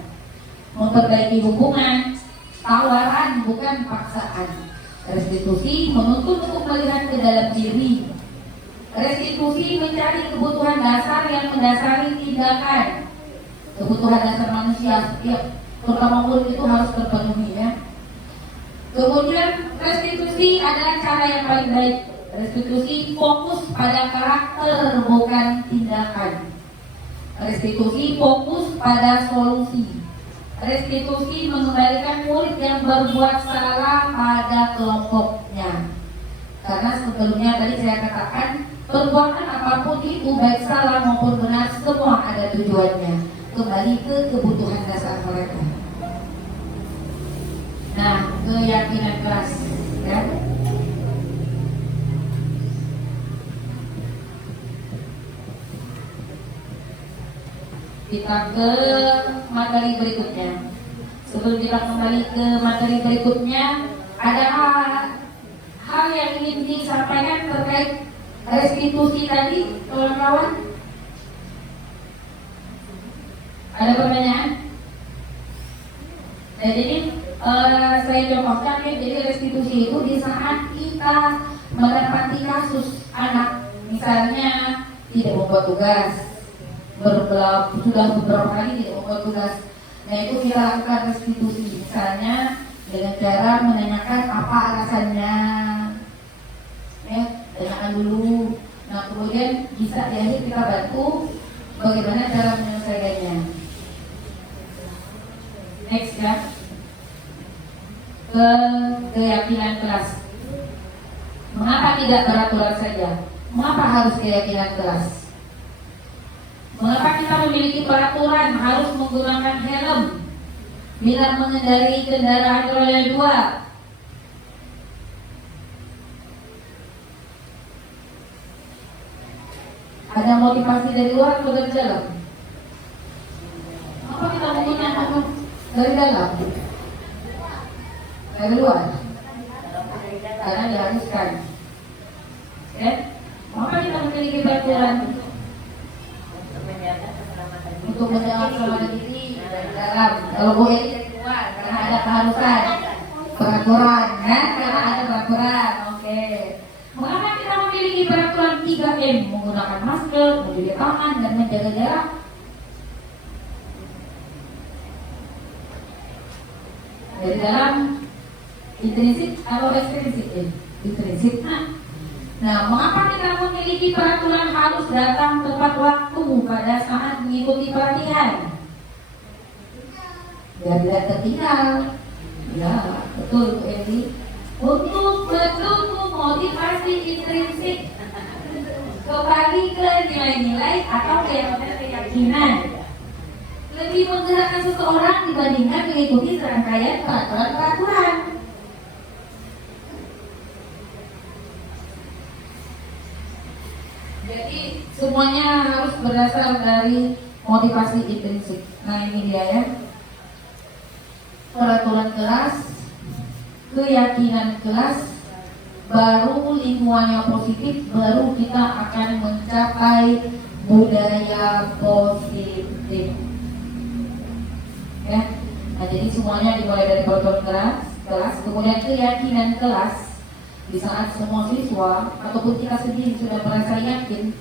memperbaiki hubungan, tawaran bukan paksaan. Restitusi menuntut untuk melihat ke dalam diri. Restitusi mencari kebutuhan dasar yang mendasari tindakan. Kebutuhan dasar manusia setiap, terutama murid, itu harus terpenuhi ya. Kemudian restitusi adalah cara yang paling baik. Restitusi fokus pada karakter bukan tindakan. Restitusi fokus pada solusi. Restitusi mengembalikan murid yang berbuat salah pada kelompoknya. Karena sebelumnya tadi saya katakan, perbuatan apapun itu baik salah maupun benar semua ada tujuannya, kembali ke kebutuhan dasar mereka. Nah, keyakinan keras ya. Kita ke materi berikutnya. Sebelum kita kembali ke materi berikutnya, ada hal yang ingin disampaikan terkait restitusi tadi, kawan-kawan? Ada pertanyaan? Nah, jadi saya contohkan ya, jadi restitusi itu di saat kita mendapati kasus anak misalnya tidak membuat tugas, sudah beberapa kali tidak membuat tugas. Nah itu kita lakukan restitusi, misalnya dengan cara menanyakan apa alasannya, ya, tanyakan dulu. Nah kemudian bisa di akhir kita bantu bagaimana cara menyelesaikannya. Next ya, keyakinan keras. Mengapa tidak peraturan saja? Mengapa harus keyakinan keras? Mengapa kita memiliki peraturan harus menggunakan helm bila mengendarai kendaraan roda 2? Ada motivasi dari luar atau dari dalam? Apa kita menggunakan dari dalam? Dari luar? Karena diharuskan. Ya, maka kita memiliki peraturan untuk menjaga keselamatan diri dari dalam. Kalau boleh dari luar, karena ada keharusan peraturan, ya, karena ada peraturan. Oke. Mengapa kita memiliki peraturan 3M? Menggunakan masker, mencuci tangan, dan menjaga jarak. Dari dalam intrinsik atau ekstrinsik? Intrinsik. Nah, mengapa kita memiliki peraturan harus datang tepat waktu pada saat mengikuti pelatihan? Biar tidak tertinggal. Ya, betul Bu Edi. Untuk mendukung motivasi intrinsik, kembali ke nilai-nilai atau keyakinan, lebih menggerakkan seseorang dibandingkan mengikuti serangkaian peraturan-peraturan. Jadi semuanya harus berasal dari motivasi intrinsik. Nah, ini dia ya. Peraturan kelas, keyakinan kelas, baru lingkungannya positif, baru kita akan mencapai budaya positif. Ya. Nah, jadi semuanya dimulai dari peraturan kelas, kemudian keyakinan kelas. Di saat semua siswa ataupun kita sendiri sudah merasa yakin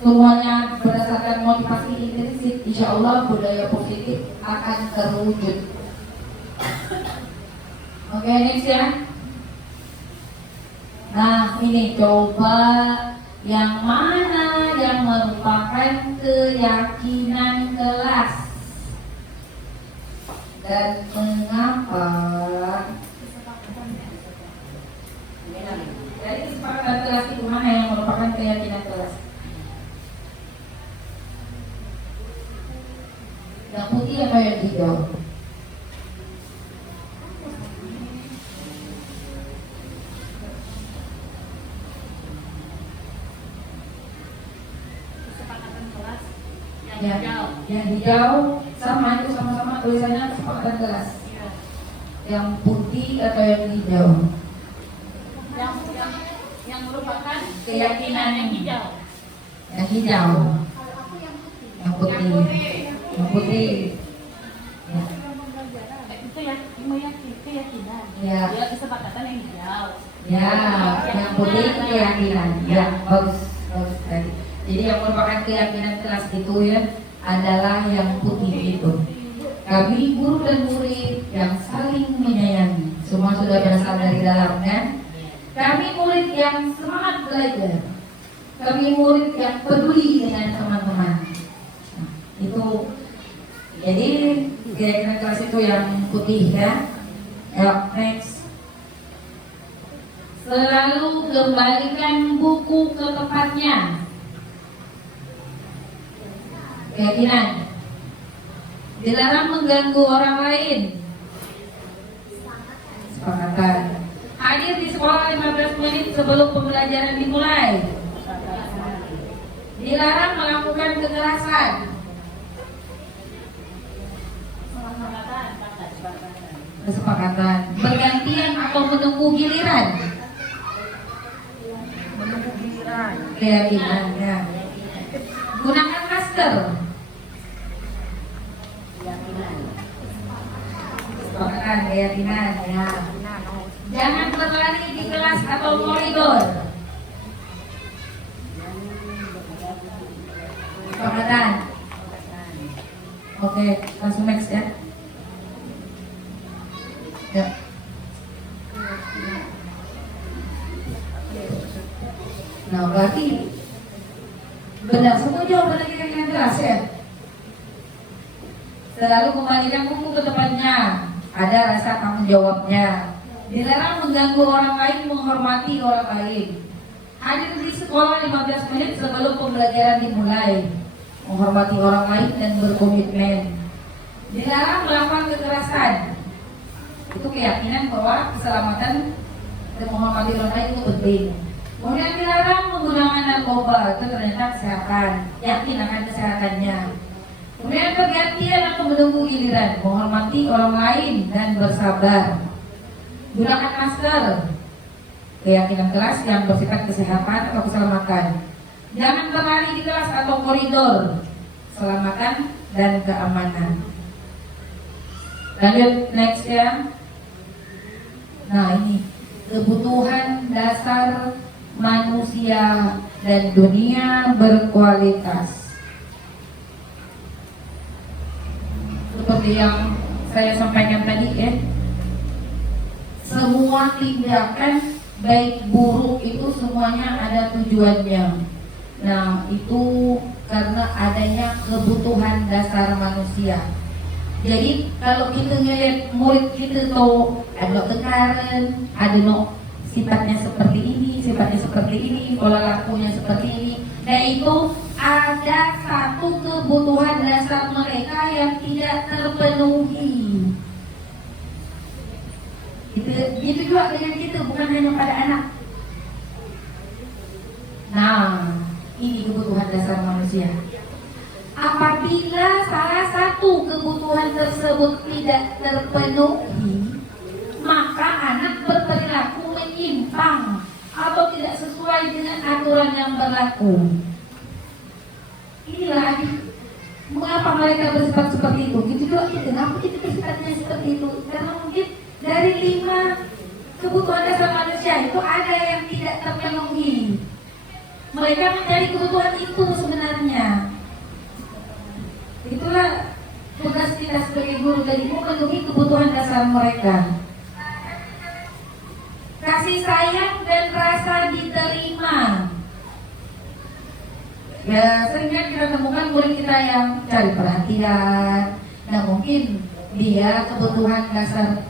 semuanya berdasarkan motivasi intrinsik, insya Allah budaya positif akan terwujud. Oke, next ya. Nah, ini coba yang mana yang merupakan keyakinan kelas dan mengapa? Jadi kesepakatan kelas itu mana yang merupakan keyakinan kelas? Yang putih atau yang hijau? Kesepakatan kelas yang Ya, hijau. yang hijau sama itu sama-sama tulisannya kesepakatan kelas. Iya. Yang putih atau yang hijau? Yang merupakan Keyakinan yang hijau. Yang hijau. Yang putih. Yang putih. Ya. Itu ya, keyakinan. Ya. Dia kesepakatan yang hijau. Ya, yang putih itu keyakinan. Ya, bagus, bagus tadi. Jadi yang merupakan keyakinan kelas itu ya adalah yang putih itu. Kami guru dan murid yang saling menyayangi. Semua sudah berasal dari dalam kan? Kami murid yang semangat belajar. Kami murid yang peduli dengan teman-teman. Nah, itu jadi keyakinan kelas itu yang putih ya. Next. Selalu kembalikan buku ke tempatnya. Keyakinan. Dilarang mengganggu orang lain. Sepakatan. Hadir di sekolah 15 menit sebelum pembelajaran dimulai. Dilarang melakukan kekerasan. Kesepakatan. Bergantian atau menunggu giliran. Menunggu giliran. Keyakinan ya. Gunakan masker. Kesepakatan, keyakinan ya. Jangan berlari di kelas atau koridor. Kesepakatan. Oke, langsung next ya. Ya. Nah, berarti benar semua jawaban keyakinan kelas ya. Selalu kembalikan buku ke tempatnya. Ada rasa tanggung jawabnya. Dilarang mengganggu orang lain, menghormati orang lain. Hadir di sekolah 15 menit sebelum pembelajaran dimulai. Menghormati orang lain dan berkomitmen. Dilarang melakukan kekerasan. Itu keyakinan bahwa keselamatan dan menghormati orang lain itu penting. Kemudian dilarang menggunakan narkoba. Itu ternyata kesehatan. Yakin akan kesehatannya. Kemudian pergantian atau menunggu giliran, menghormati orang lain dan bersabar. Gunakan masker. keyakinan kelas yang bersifat kesehatan atau keselamatan. Jangan berlari di kelas atau koridor, keselamatan dan keamanan. Lanjut next ya. Nah ini kebutuhan dasar manusia dan dunia berkualitas. Seperti yang saya sampaikan tadi ya, semua tindakan baik buruk itu semuanya ada tujuannya. Nah itu karena adanya kebutuhan dasar manusia. Jadi kalau kita ngeliat murid kita tuh ada tekanan, ada sifatnya seperti ini, sifatnya seperti ini, pola lakunya seperti ini. Nah itu ada satu kebutuhan dasar mereka yang tidak terpenuhi. Itu juga dengan kita, bukan hanya pada anak. Nah, ini kebutuhan dasar manusia. Apabila salah satu kebutuhan tersebut tidak terpenuhi, maka anak berperilaku menyimpang atau tidak sesuai dengan aturan yang berlaku. Inilah mengapa mereka bersifat seperti itu. Gitu juga kita, kenapa kita bersifatnya seperti itu? Karena mungkin dari 5 kebutuhan dasar manusia itu ada yang tidak terpenuhi. Mereka mencari kebutuhan itu sebenarnya. Itulah tugas kita sebagai guru, jadi memenuhi kebutuhan dasar mereka. Kasih sayang dan rasa diterima. Ya seringkali kita temukan murid kita yang cari perhatian. Nah mungkin dia kebutuhan dasar.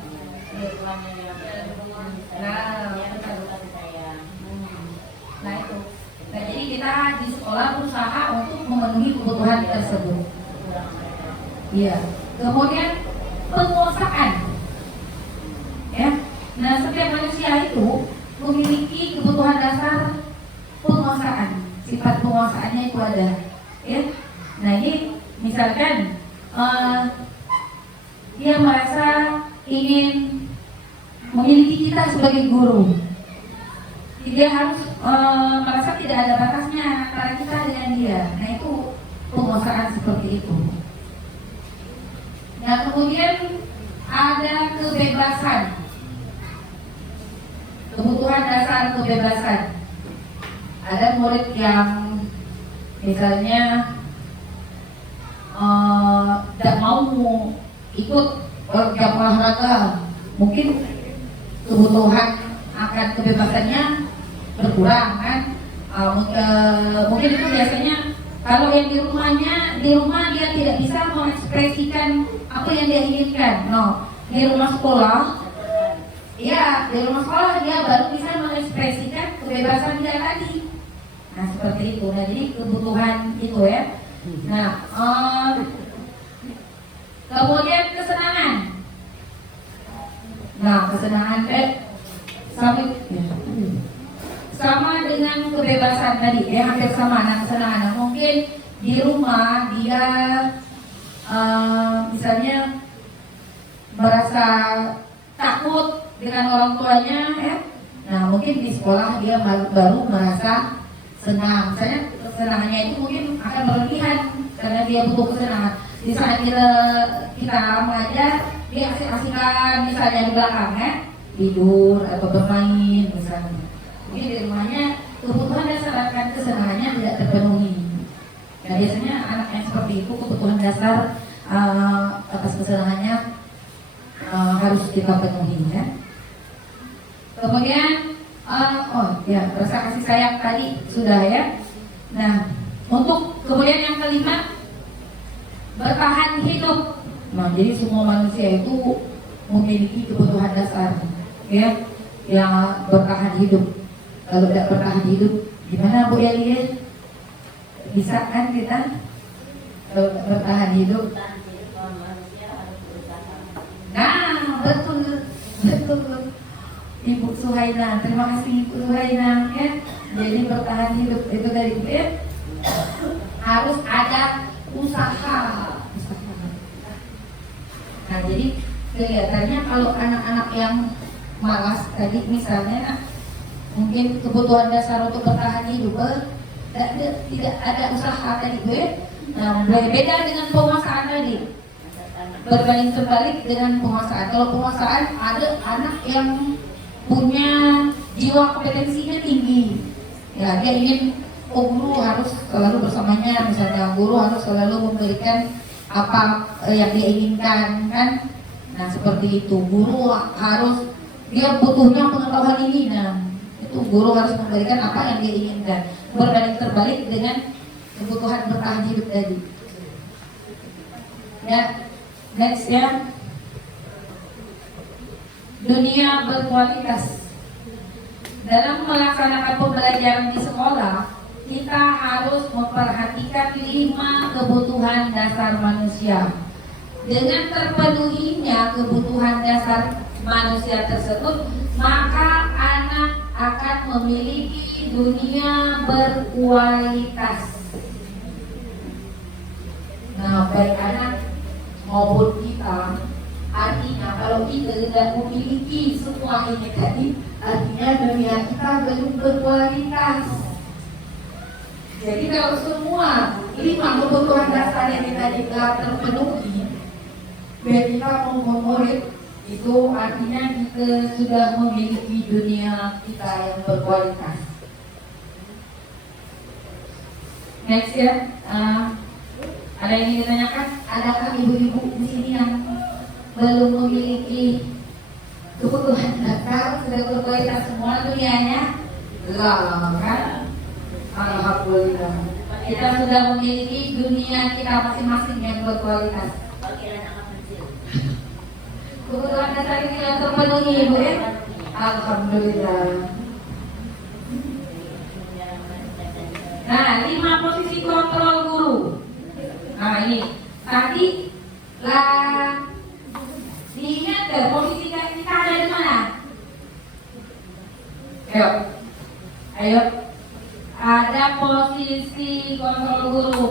Nah itu. Nah jadi kita di sekolah berusaha untuk memenuhi kebutuhan tersebut. Iya. Kemudian penguasaan. Ya. Nah setiap manusia itu memiliki kebutuhan dasar penguasaan. Sifat penguasaannya itu ada. Ya. Nah ini misalkan dia merasa ingin memiliki kita sebagai guru. Dia harus merasa tidak ada batasnya antara kita dengan dia. Nah itu penguasaan seperti itu. Nah kemudian ada kebebasan, kebutuhan dasar kebebasan. Ada murid yang misalnya tidak mau ikut jam olahraga, mungkin kebutuhan akan kebebasannya berkurang kan. Mungkin itu biasanya kalau yang di rumah dia tidak bisa mengekspresikan apa yang dia inginkan. Di rumah sekolah, ya di rumah sekolah dia baru bisa mengekspresikan kebebasan dia tadi. Nah seperti itu. Nah jadi kebutuhan itu ya. Nah kemudian kesenangan. Nah kesenangan sama dengan kebebasan tadi ya, hampir sama. Nah kesenangan mungkin di rumah dia misalnya merasa takut dengan orang tuanya ya. Nah mungkin di sekolah dia baru merasa senang. Misalnya kesenangannya itu mungkin akan berlebihan karena dia butuh kesenangan. Di saat kita remaja dia asik-asikan misalnya di belakang ya, tidur atau bermain misalnya. Mungkin di rumahnya kebutuhan dasar akan kesenangannya tidak terpenuhi. Nah biasanya anak yang seperti itu kebutuhan dasar atas kesenangannya harus kita penuhi ya. Kemudian rasa kasih sayang tadi sudah ya. Nah untuk kemudian yang kelima, bertahan hidup. Nah jadi semua manusia itu memiliki kebutuhan dasar ya, yang bertahan hidup. Kalau tidak bertahan hidup gimana Bu Yali? Bisa kan kita kalau bertahan hidup? Nah betul Ibu Suhaina, terima kasih Ibu Suhaina ya. Jadi bertahan hidup itu dari ya, harus ada usaha. Nah jadi kelihatannya kalau anak-anak yang malas tadi misalnya mungkin kebutuhan dasar untuk bertahan hidup, tidak ada usaha tadi gue. Nah, beda dengan penguasaan tadi, berbanding terbalik dengan penguasaan. Kalau penguasaan ada anak yang punya jiwa kompetensinya tinggi, ya dia ingin guru harus selalu bersamanya, misalnya guru harus selalu memberikan apa yang dia inginkan kan. Nah seperti itu, guru harus, dia butuhnya pengetahuan ini, nah itu guru harus memberikan apa yang dia inginkan, berbanding terbalik dengan kebutuhan bertahan hidup tadi. Ya, next ya, dunia berkualitas. Dalam melaksanakan pembelajaran di sekolah, kita harus memperhatikan 5 kebutuhan dasar manusia. Dengan terpenuhinya kebutuhan dasar manusia tersebut, maka anak akan memiliki dunia berkualitas. Nah, baik anak maupun kita, artinya kalau kita tidak memiliki semua ini tadi, artinya dunia kita belum berkualitas. Jadi kalau semua 5 kebutuhan dasar yang tadi telah terpenuhi, biar kita mau murid, itu artinya kita sudah memiliki dunia kita yang berkualitas. Next ya, ada yang ingin ditanyakan? Adakah ibu-ibu di sini yang belum memiliki kebutuhan dasar, sudah berkualitas semua dunianya? Belum kan? Alhamdulillah, kita sudah memiliki dunia kita masing-masing yang berkualitas. Kebutuhan dasar ini yang terpenuhi, ibu ya? Alhamdulillah. Nah, 5 posisi kontrol guru. Nah ini tadi lah, diingat deh posisi kita ada di mana? Ayo. Ada posisi kontrol guru.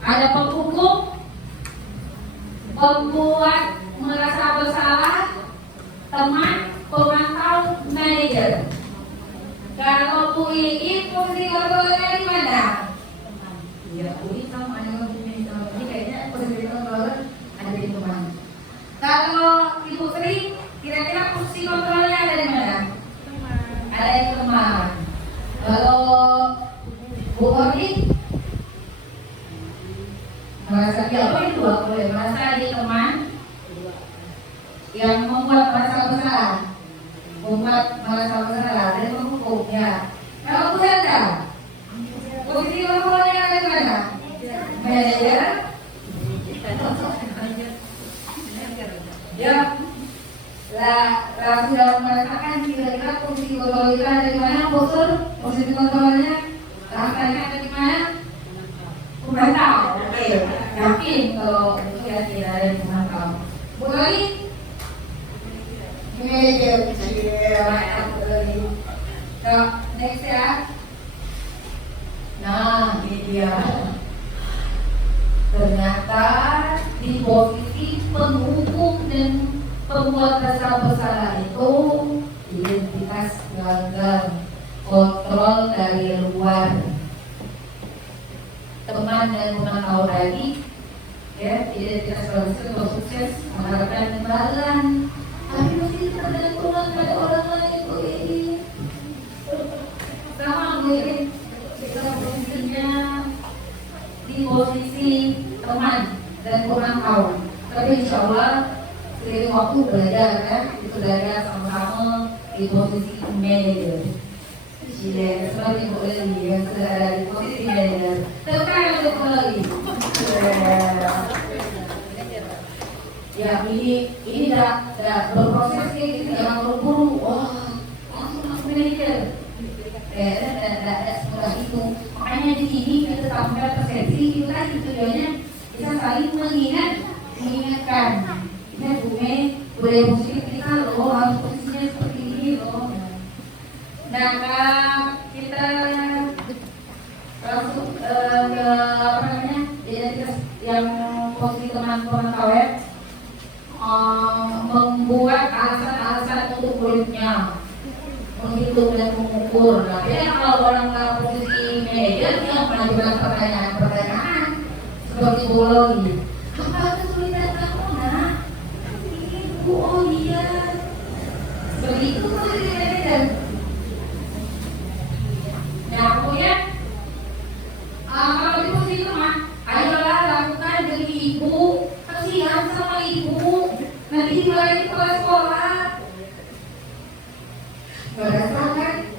Ada penghukum, pembuat merasa bersalah, teman, pemantau, manajer. Kalau Bu Iin posisi kontrolnya di mana? Ya, Bu Iin sama ada posisi kontrol. Ini kayaknya posisi kontrol ada di teman. Kalau Ibu Sri, kira-kira posisi kontrolnya ada di mana? Ada di teman. Kalau Bu Odi merasa apa itu boleh merasa di teman yang membuat merasa bersalah, merasa bersalah dan menghukum ya. Kalau Bu Helda, posisi kontrolnya ada di mana? Manajer. Ya. Sudah merasakan kira-kira posisi kontrol kita ada di mana, bosur? Posisi kontrolnya rasanya ada di mana? Pemantau. Oke, yakin kalau itu ya tidak ada yang pemantau. Bu lagi? Manajer. Next ya. Nah, ini dia. Ternyata di posisi penghukum dan pembuat rasa bersalah itu identitas gagal, kontrol dari luar. Teman dan pemantau tadi, ya identitas gagal sukses mengharapkan imbalan, tapi masih tergantung pada orang lain. Bu ini sama Bu ini, kita posisinya di posisi teman dan pemantau, tapi insya Allah seiring waktu belajar kan, itu belajar sama-sama di posisi manajer. Seperti Bu Leli yang sudah ada di posisi manajer. Terkait untuk Bu Leli. Ya ini dah berproses kayak gitu, jangan buru-buru. Wah, langsung masuk manajer. Tidak semudah itu. Makanya di sini kita tampilkan persepsi itu kan tujuannya bisa saling mengingatkan. Ya Bu Mei, budaya musik kita loh harus posisinya seperti ini loh. Nah kita langsung ke apa namanya identitas yang posisi teman pemantau ya, membuat alasan-alasan untuk muridnya. menghitung dan mengukur. Nah, beda kalau orang ke posisi manajer dia mengajukan pertanyaan-pertanyaan seperti biologi. Apa kesulitan kamu nak? Ibu, oh iya. Seperti itu posisi manajer. Nah, kemudian kalau di posisi teman, ayolah lakukan demi ibu. Kasihan sama ibu. Nanti dimarahin kepala sekolah. Merasakan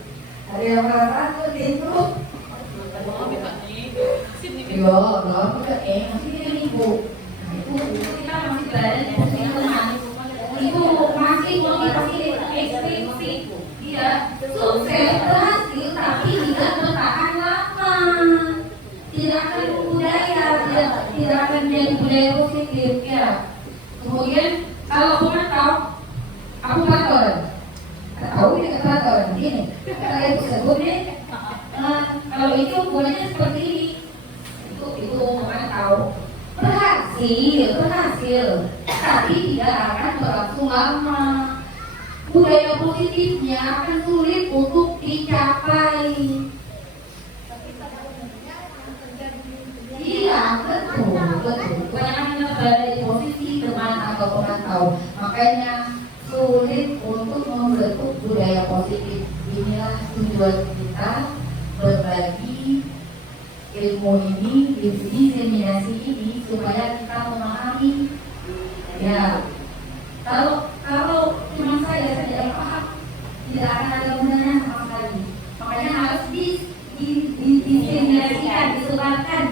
ada yang merasakan itu. Yo, masih dengan ibu. Itu kita masih berada di posisi teman. Itu masih motivasi eksplisit. Dia sukses berhasil, tapi tidak bertahan lama. Tidak akan budaya, tidak akan menjadi budaya positif ya. Kemudian kalau memantau, aku kantor. Tahu ini kantor begini. Saya sebut nih. Kalau itu buahnya seperti ini. Itu memantau. Berhasil, tapi tidak akan berlangsung lama. Budaya positifnya akan sulit untuk dicapai. Iya, betul. Kebanyakan kita berada di posisi teman atau pemantau, makanya sulit untuk membentuk budaya positif. Inilah tujuan kita berbagi ilmu ini, diseminasi ini supaya kita memahami. Ya, kalau cuma saya saja yang paham, tidak akan ada gunanya sama sekali. Makanya harus diseminasikan, disebarkan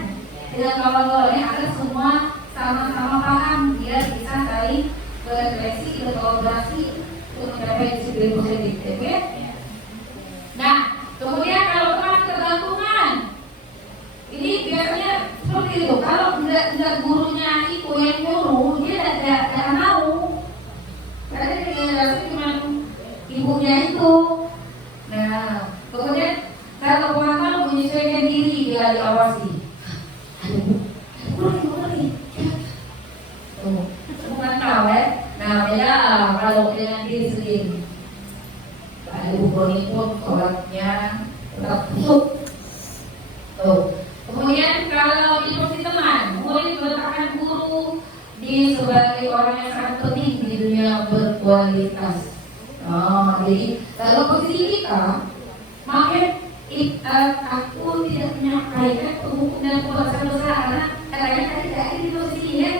dengan kawan-kawannya agar semua sama-sama paham, dia bisa saling berefleksi, berkolaborasi untuk mencapai disiplin positif. Okay? Nah, kemudian kalau teman ketergantungan, ini biasanya seperti itu. Kalau tidak gurunya itu yang nyuruh, dia tidak mau. Karena dia rasa cuma ibunya itu. Nah, kemudian kalau pemantau menyesuaikan diri, dia diawasi. Bukan tahu ya. Nah, beda kalau dengan diri sendiri. Ada hubungan pun sholatnya tetap busuk. Kemudian kalau di posisi teman, murid meletakkan guru di sebagai orang yang sangat penting di dunia berkualitas. Jadi kalau posisi kita, makin aku tidak punya kaitan hukum dan perbuatan dosa karena katanya tadi tidak di posisi ini.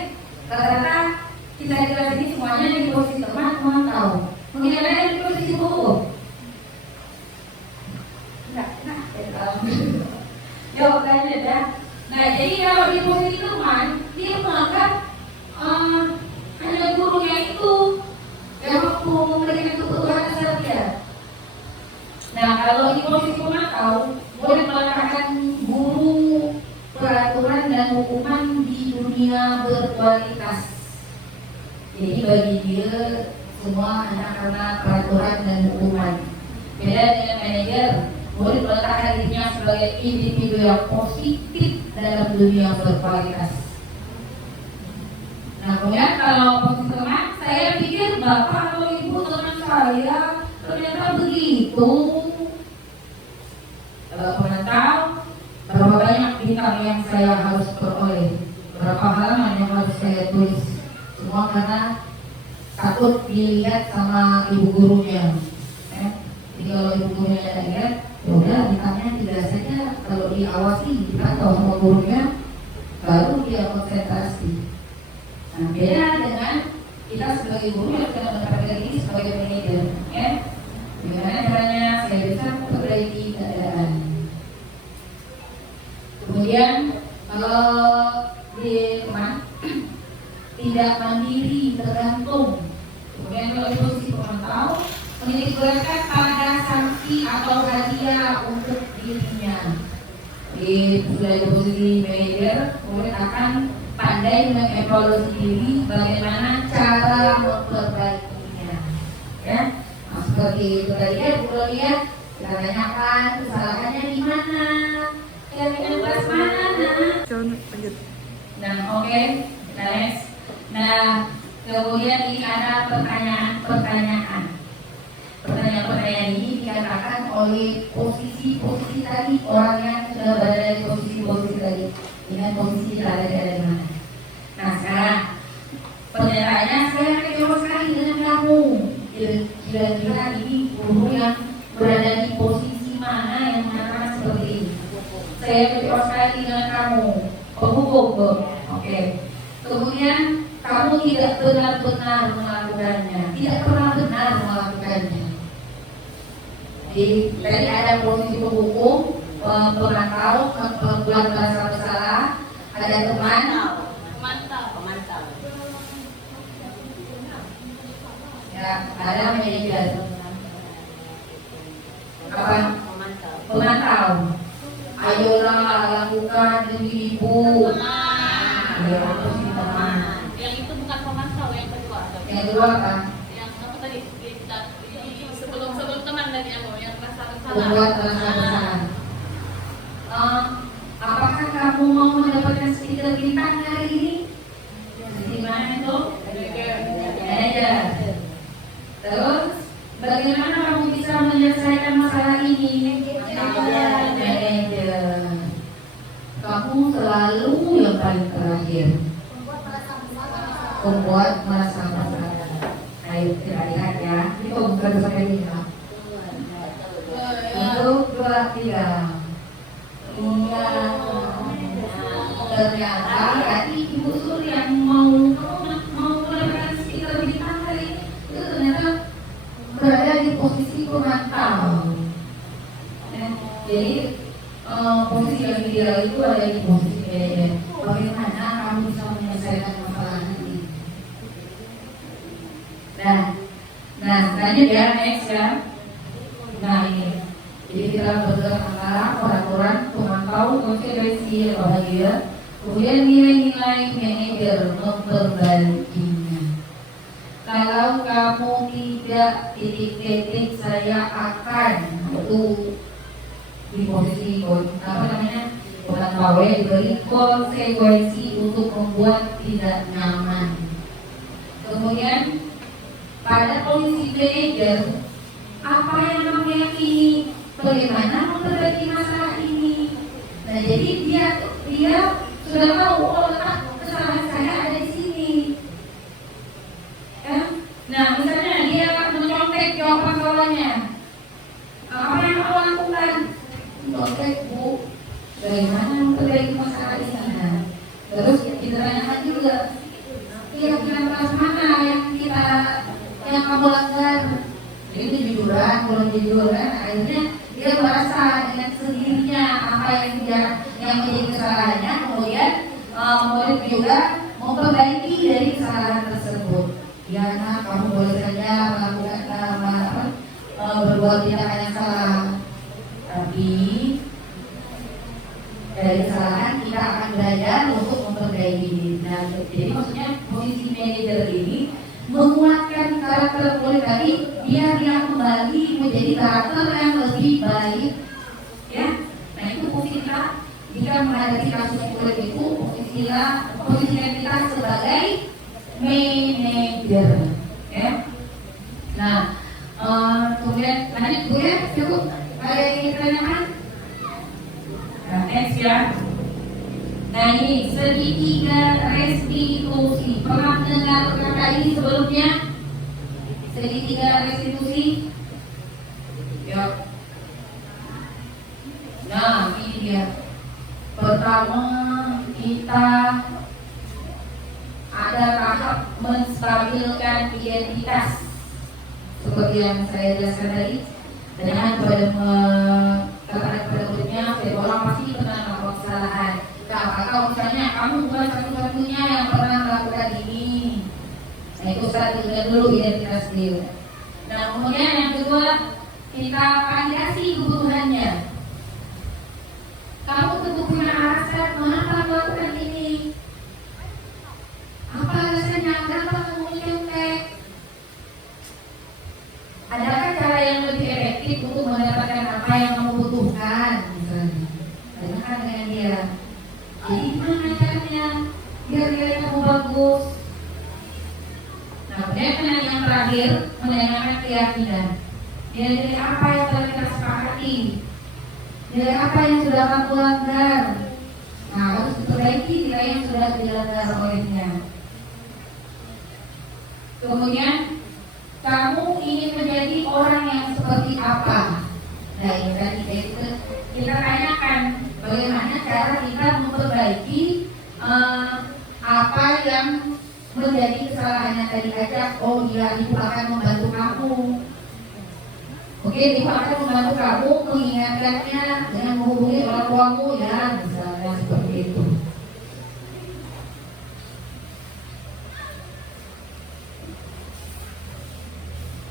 Rata-rata kita di kelas ini semuanya di posisi teman tahu. Mungkin ada yang di posisi hukum. Jawabannya ya. Nah, jadi kalau di posisi teman, dia menganggap hanya gurunya itu yang mampu memberikan kebutuhan saja. Nah, kalau di posisi pemantau, boleh meletakkan guru, peraturan dan hukuman di dunia berkualitas. Jadi bagi dia semua anak-anak peraturan dan hukuman. Beda dengan manajer, boleh meletakkan dirinya sebagai individu yang positif dalam dunia berkualitas. Nah, kemudian kalau posisi teman, saya pikir bapak atau ibu teman saya ternyata begitu. Kalau pemantau, berapa banyak bintang yang saya harus peroleh, berapa halaman yang harus saya tulis, semua karena takut dilihat sama ibu gurunya. Jadi kalau ibu gurunya tidak lihat, udah bintangnya tidak saja. Kalau diawasi, dipantau sama gurunya, baru dia konsentrasi. Nah, beda dengan kita sebagai guru yang sudah mendapatkan diri sebagai manajer. Bagaimana caranya saya bisa memperbaiki keadaan. Kemudian kalau di teman tidak mandiri, tergantung. Kemudian kalau di posisi pemantau, menitikberatkan pada sanksi atau hadiah untuk dirinya. Di posisi manajer, kemudian akan pandai mengevaluasi diri bagaimana cara memperbaikinya. Ya, nah, seperti itu tadi ya, Bu lihat, kita tanyakan kesalahannya di mana, dengan kelas mana, nah, oke, next. Nah, kemudian ini ada pertanyaan-pertanyaan. pertanyaan ini dikatakan oleh posisi tadi, orang yang sudah berada di posisi tadi dengan posisi berada di mana. Nah sekarang pertanyaannya, saya kecewa sekali dengan kamu. Kira-kira ini guru yang berada di posisi mana yang mengatakan seperti ini? Saya kecewa sekali dengan kamu. Penghukum, oke. Kemudian kamu tidak benar-benar melakukannya, tidak pernah benar melakukannya. Jadi tadi ada posisi penghukum, pemantau, pembuat merasa bersalah, ada teman, Pemantau. ya ada manajer. Apa? Pemantau. Ayolah lakukan demi ibu. Ya, posisi teman. Yang itu bukan pemantau, yang kedua. Yang kedua kan? Yang apa tadi? Sebelum teman tadi yang merasa bersalah. Membuat merasa bersalah. Apakah kamu mau mendapatkan stiker bintang hari ini? Di mana itu? Manajer. Terus, bagaimana kamu bisa menyelesaikan masalah ini? Manajer. Kamu selalu yang paling terakhir. Membuat merasa bersalah. Ayo kita lihat ya. Itu bukan sampai ini. Itu 2, 3. Iya. Ternyata tadi Ibu Sur yang mau melakukan stiker bintang hari itu ternyata berada di posisi pemantau. Jadi posisi yang ideal itu ada di posisi manajer. Bagaimana kamu bisa menyelesaikan masalah ini? Nah, selanjutnya ya, next ya. Nah ini. Jadi kita bergerak antara peraturan pemantau konsekuensi bahagia, kemudian nilai-nilai manajer memperbaikinya. Kalau kamu tidak titik-titik, saya akan itu di posisi pemantau diberi konsekuensi untuk membuat tidak nyaman. Kemudian pada posisi manajer, apa yang kamu yakini? Bagaimana memperbaiki masalah ini? Nah, jadi dia sudah tahu kesalahan saya ada di sini. Ya? Nah, misalnya dia mencontek jawaban kawannya. Apa yang kamu lakukan? Contek, Bu. Bagaimana memperbaiki masalah ini? Nah, terus kita tanyakan juga, keyakinan kelas mana yang kamu langgar? Jadi kejujuran, kalau kejujuran, akhirnya dia merasa dengan sendirinya apa yang menjadi kesalahannya, kemudian juga memperbaiki dari kesalahan tersebut. Ya, nah, kamu boleh saja melakukan berbuat tindakan yang salah, tapi dari kesalahan kita akan belajar untuk memperbaiki. Nah, jadi maksudnya posisi manajer ini menguatkan karakter kulit tadi biar dia kembali menjadi karakter yang lebih baik, ya. Nah itu posisi kita jika menghadapi kasus kulit itu posisinya kita sebagai manajer, ya. Nah kemudian lanjut Bu ya, cukup ada yang ingin ditanyakan? Nah, next ya. Nah ini segitiga restitusi. Pernah dengar kata ini sebelumnya? Segitiga restitusi? Ya. Nah ini dia. Pertama kita ada tahap menstabilkan identitas seperti yang saya jelaskan tadi. Dengan pada berikutnya, setiap orang pasti pernah melakukan kesalahan. Kalau misalnya kamu bukan satu-satunya yang pernah melakukan ini, nah itu satu dulu identitas dia. Nah kemudian yang kedua, kita validasi kebutuhannya. Kamu tentu punya alasan mengapa melakukan ini. Apa alasannya? Kenapa kamu nyontek? Adakah cara yang lebih efektif untuk mendapatkan apa yang kamu butuhkan? Misalnya, tanyakan dengan dia. Jadi gimana caranya biar nilai kamu bagus? Nah, kemudian yang terakhir menanyakan keyakinan. Nilai-nilai apa yang telah kita sepakati, nilai apa yang sudah kamu langgar. Nah, harus diperbaiki nilai yang sudah dilanggar olehnya. Kemudian kamu ingin menjadi orang yang seperti apa? Nah, ini tadi kita tanyakan bagaimana cara kita memperbaiki apa yang menjadi kesalahan yang tadi aja. Oh iya, ibu akan membantu kamu. Oke, ibu akan membantu kamu mengingatkannya dengan menghubungi orang tuamu, ya, misalnya seperti itu.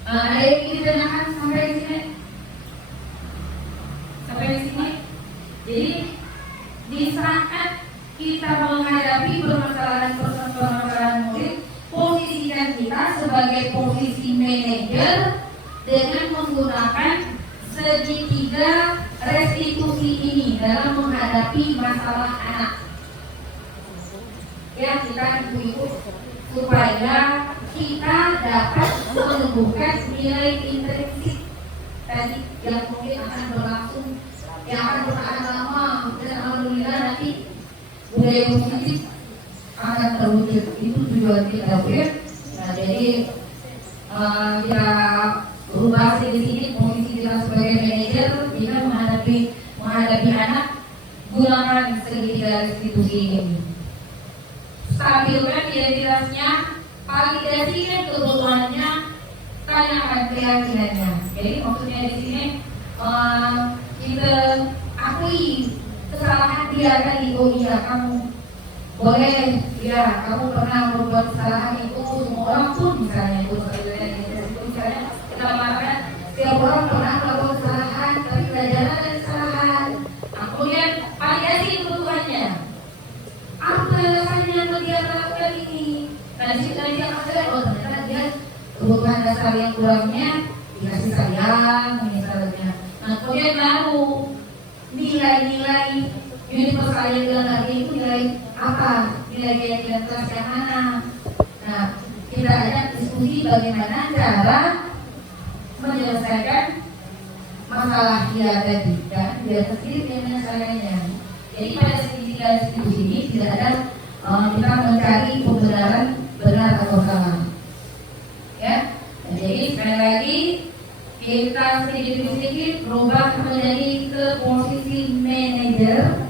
Ada yang ingin ditanyakan sampai di sini? Sampai di sini? Jadi di saat kita menghadapi permasalahan murid, posisikan kita sebagai posisi manajer dengan menggunakan segitiga restitusi ini dalam menghadapi masalah anak. Ya, kita ibu-ibu supaya kita dapat menumbuhkan nilai intrinsik tadi yang mungkin akan berlangsung, yang akan bertahan lama, dan alhamdulillah nanti budaya positif akan terwujud. Itu tujuan kita, ya. Nah, jadi kita rubah di sini posisi kita sebagai manajer jika menghadapi anak, gunakan segitiga restitusi ini. Stabilkan identitasnya, validasikan kebutuhannya, tanyakan keyakinannya. Jadi maksudnya di sini kita akui kesalahan dia tadi. Oh iya, kamu boleh, ya, kamu pernah berbuat kesalahan itu. Semua orang pun misalnya itu misalnya kita mengatakan setiap orang pernah melakukan kesalahan, tapi belajar dari kesalahan. Kemudian validasi kebutuhannya. Apa alasannya dia melakukan ini? Nanti dia akan oh ternyata dia kebutuhan dasar yang kurangnya dikasih sayang misalnya. Nah, kemudian baru nilai-nilai universal yang dilanggar itu nilai apa? Nilai kelas yang mana? Nah, kita ajak diskusi bagaimana cara menyelesaikan masalah dia tadi, kan? Dia sendiri yang menyelesaikannya. Jadi pada segitiga diskusi ini tidak ada kita mencari pembenaran benar atau salah. Ya, jadi sekali lagi kita sedikit-sedikit berubah menjadi ke posisi manajer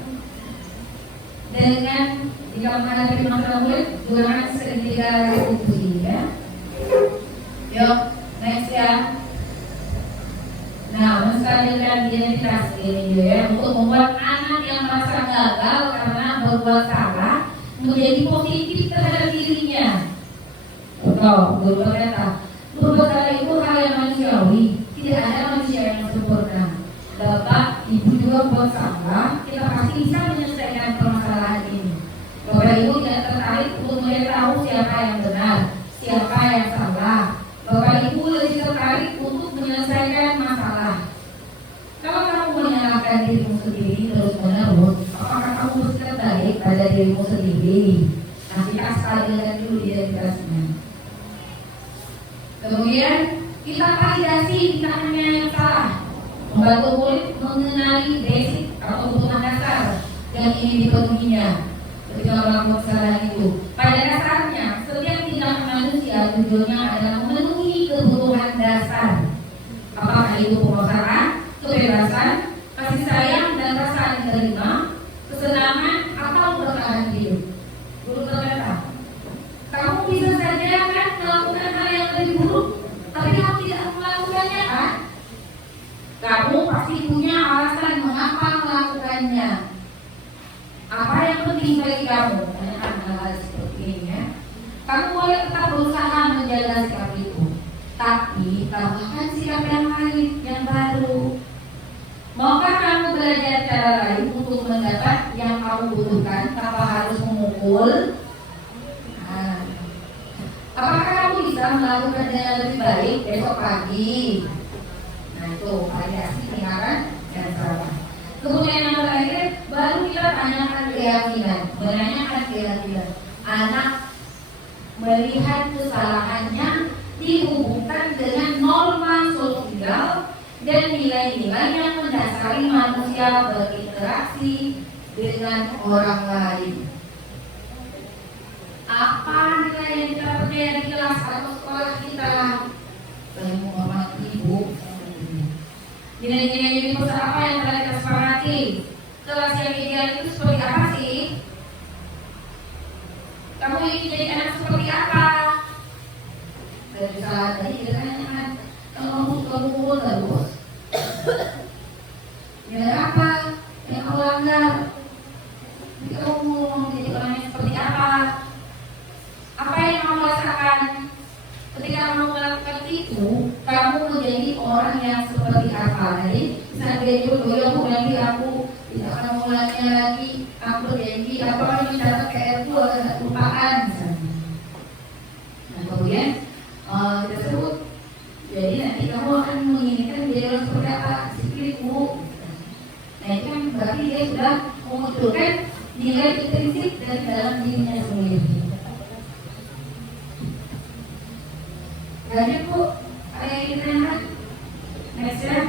dengan jika menghadapi masalah murid gunakan segitiga restitusi, ya. Yuk, next ya. Nah, menstabilkan identitas ini ya, untuk membuat anak yang merasa gagal karena berbuat salah menjadi positif terhadap dirinya. Betul, guru berkata, berbuat salah itu hal yang manusiawi, tidak ada manusia yang sempurna. Bapak, ibu juga buat salah, kita pasti bisa menyelesaikan permasalahan ini. Bapak ibu tidak tertarik untuk melihat tahu siapa yang benar, siapa yang salah. Bapak ibu lebih tertarik untuk menyelesaikan masalah. Kalau kamu menyalahkan dirimu sendiri terus menerus, apakah kamu bersikap baik pada dirimu sendiri? Nah, kita stabilkan dulu identitasnya. Kemudian kita validasi tindakannya yang salah, membantu murid mengenali basic atau kebutuhan dasar yang ingin dipenuhinya ketika melakukan kesalahan itu. Pada dasarnya, setiap tindakan manusia tujuannya adalah memenuhi kebutuhan dasar. Apakah itu penguasaan, kebebasan, kasih sayang dan rasa diterima, kesenangan atau bertahan hidup. Guru berkata, kamu bisa saja kan melakukan hal yang lebih buruk, tapi kamu tidak melakukannya, kan? Kamu pasti punya alasan mengapa melakukannya. Apa yang penting bagi kamu? Tanyakan hal-hal seperti ini, ya. Kamu boleh tetap berusaha menjaga sikap itu, tapi tambahkan sikap yang lain, yang baru. Maukah kamu belajar cara lain untuk mendapat yang kamu butuhkan tanpa harus memukul? Nah, apakah kamu bisa melakukan dengan lebih baik besok pagi? Nah, itu variasi tindakan yang salah. Kemudian yang terakhir, baru kita tanyakan keyakinan. Menanyakan keyakinan. Anak melihat kesalahannya dihubungkan dengan norma sosial dan nilai-nilai yang mendasari manusia berinteraksi dengan orang lain. Apa nilai yang kita percaya di kelas atau sekolah kita? Saya menghormati ibu. Nilai-nilai universal apa yang telah kita sepakati? Kelas yang ideal itu seperti apa sih? Kamu ingin jadi anak seperti apa? Dan bisa tadi pertanyaan, kalau kamu terus, nilai apa yang kamu langgar? Kamu mau menjadi orang yang seperti apa? Apa yang kamu rasakan? Ketika kamu melakukan itu, kamu menjadi orang yang seperti apa? Jadi sampai dulu aku nanti aku tidak akan mulainya lagi. Aku berjanji apa yang mencatat KRU akan lupaan misalnya. Nah kemudian kita sebut. Jadi nanti kamu akan menginginkan menjadi orang seperti apa? Sikit bu. Nah itu kan berarti dia sudah memunculkan nilai intrinsik dari dalam dirinya sendiri. Lanjut bu, ada yang ditanyakan? Next ya.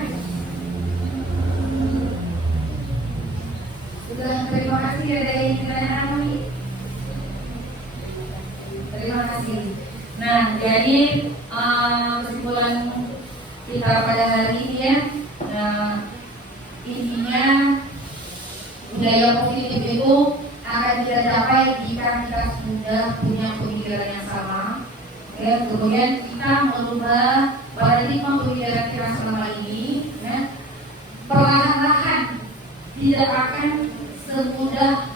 Sudah, terima kasih. Ada yang ditanyakan lagi? Terima kasih. Nah, jadi kesimpulan kita pada hari ini ya, intinya budaya positif itu akan kita capai jika kita sudah punya pemikiran yang sama. Ya, kemudian kita merubah paradigma pemikiran kita selama ini, ya, perlahan-lahan tidak akan semudah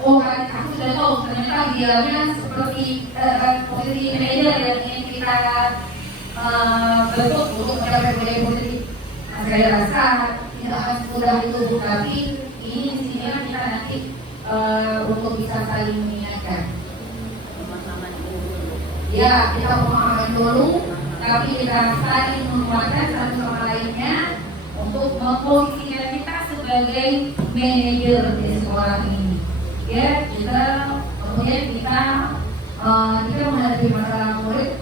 orang aku sudah tahu ternyata idealnya seperti posisi manajer yang ingin kita bentuk untuk mencapai budaya positif. Nah, saya rasa tidak akan semudah itu, tapi ini disini kita nanti untuk bisa saling mengingatkan. Ya, kita pemahaman dulu, tapi kita saling menguatkan satu sama lainnya untuk memposisikan kita sebagai manajer di sekolah ini. Ya, kita kemudian kita menghadapi masalah murid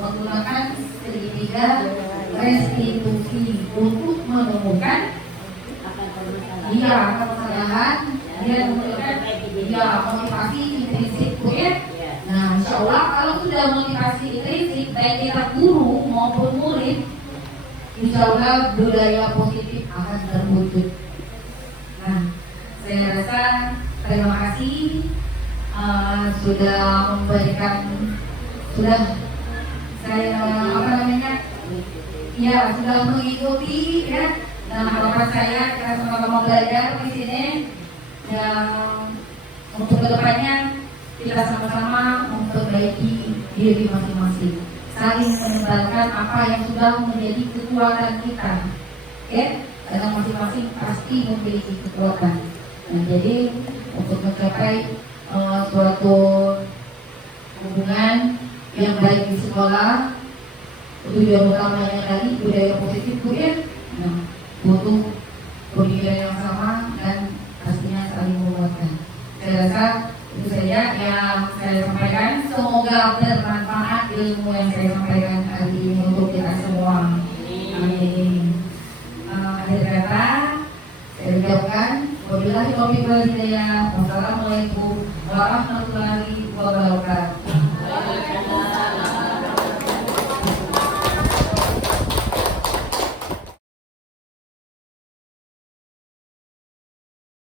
menggunakan segitiga restitusi untuk menemukan kesalahan dan menemukan motivasi intrinsik ya. Nah, insya Allah kalau sudah motivasi intrinsik baik kita guru maupun murid, insya Allah budaya positif akan terwujud. Nah, saya rasa terima kasih sudah memberikan, sudah saya sudah mengikuti ya. Nah, harapan saya kita sama-sama belajar di sini yang untuk kedepannya kita sama-sama memperbaiki diri masing-masing, saling menyebarkan apa yang sudah menjadi kekuatan kita, ya, karena masing-masing pasti memiliki kekuatan. Nah, jadi untuk mencapai suatu hubungan yang baik di sekolah, tujuan utamanya tadi budaya positif ya, nah, butuh pemikiran yang sama dan pastinya saling menguatkan. Saya rasa itu saja yang saya sampaikan. Semoga bermanfaat ilmu yang saya sampaikan hari ini untuk kita semua. Amin. Akhir kata saya ucapkan wabillahi taufiq wal hidayah. Wassalamualaikum warahmatullahi wabarakatuh.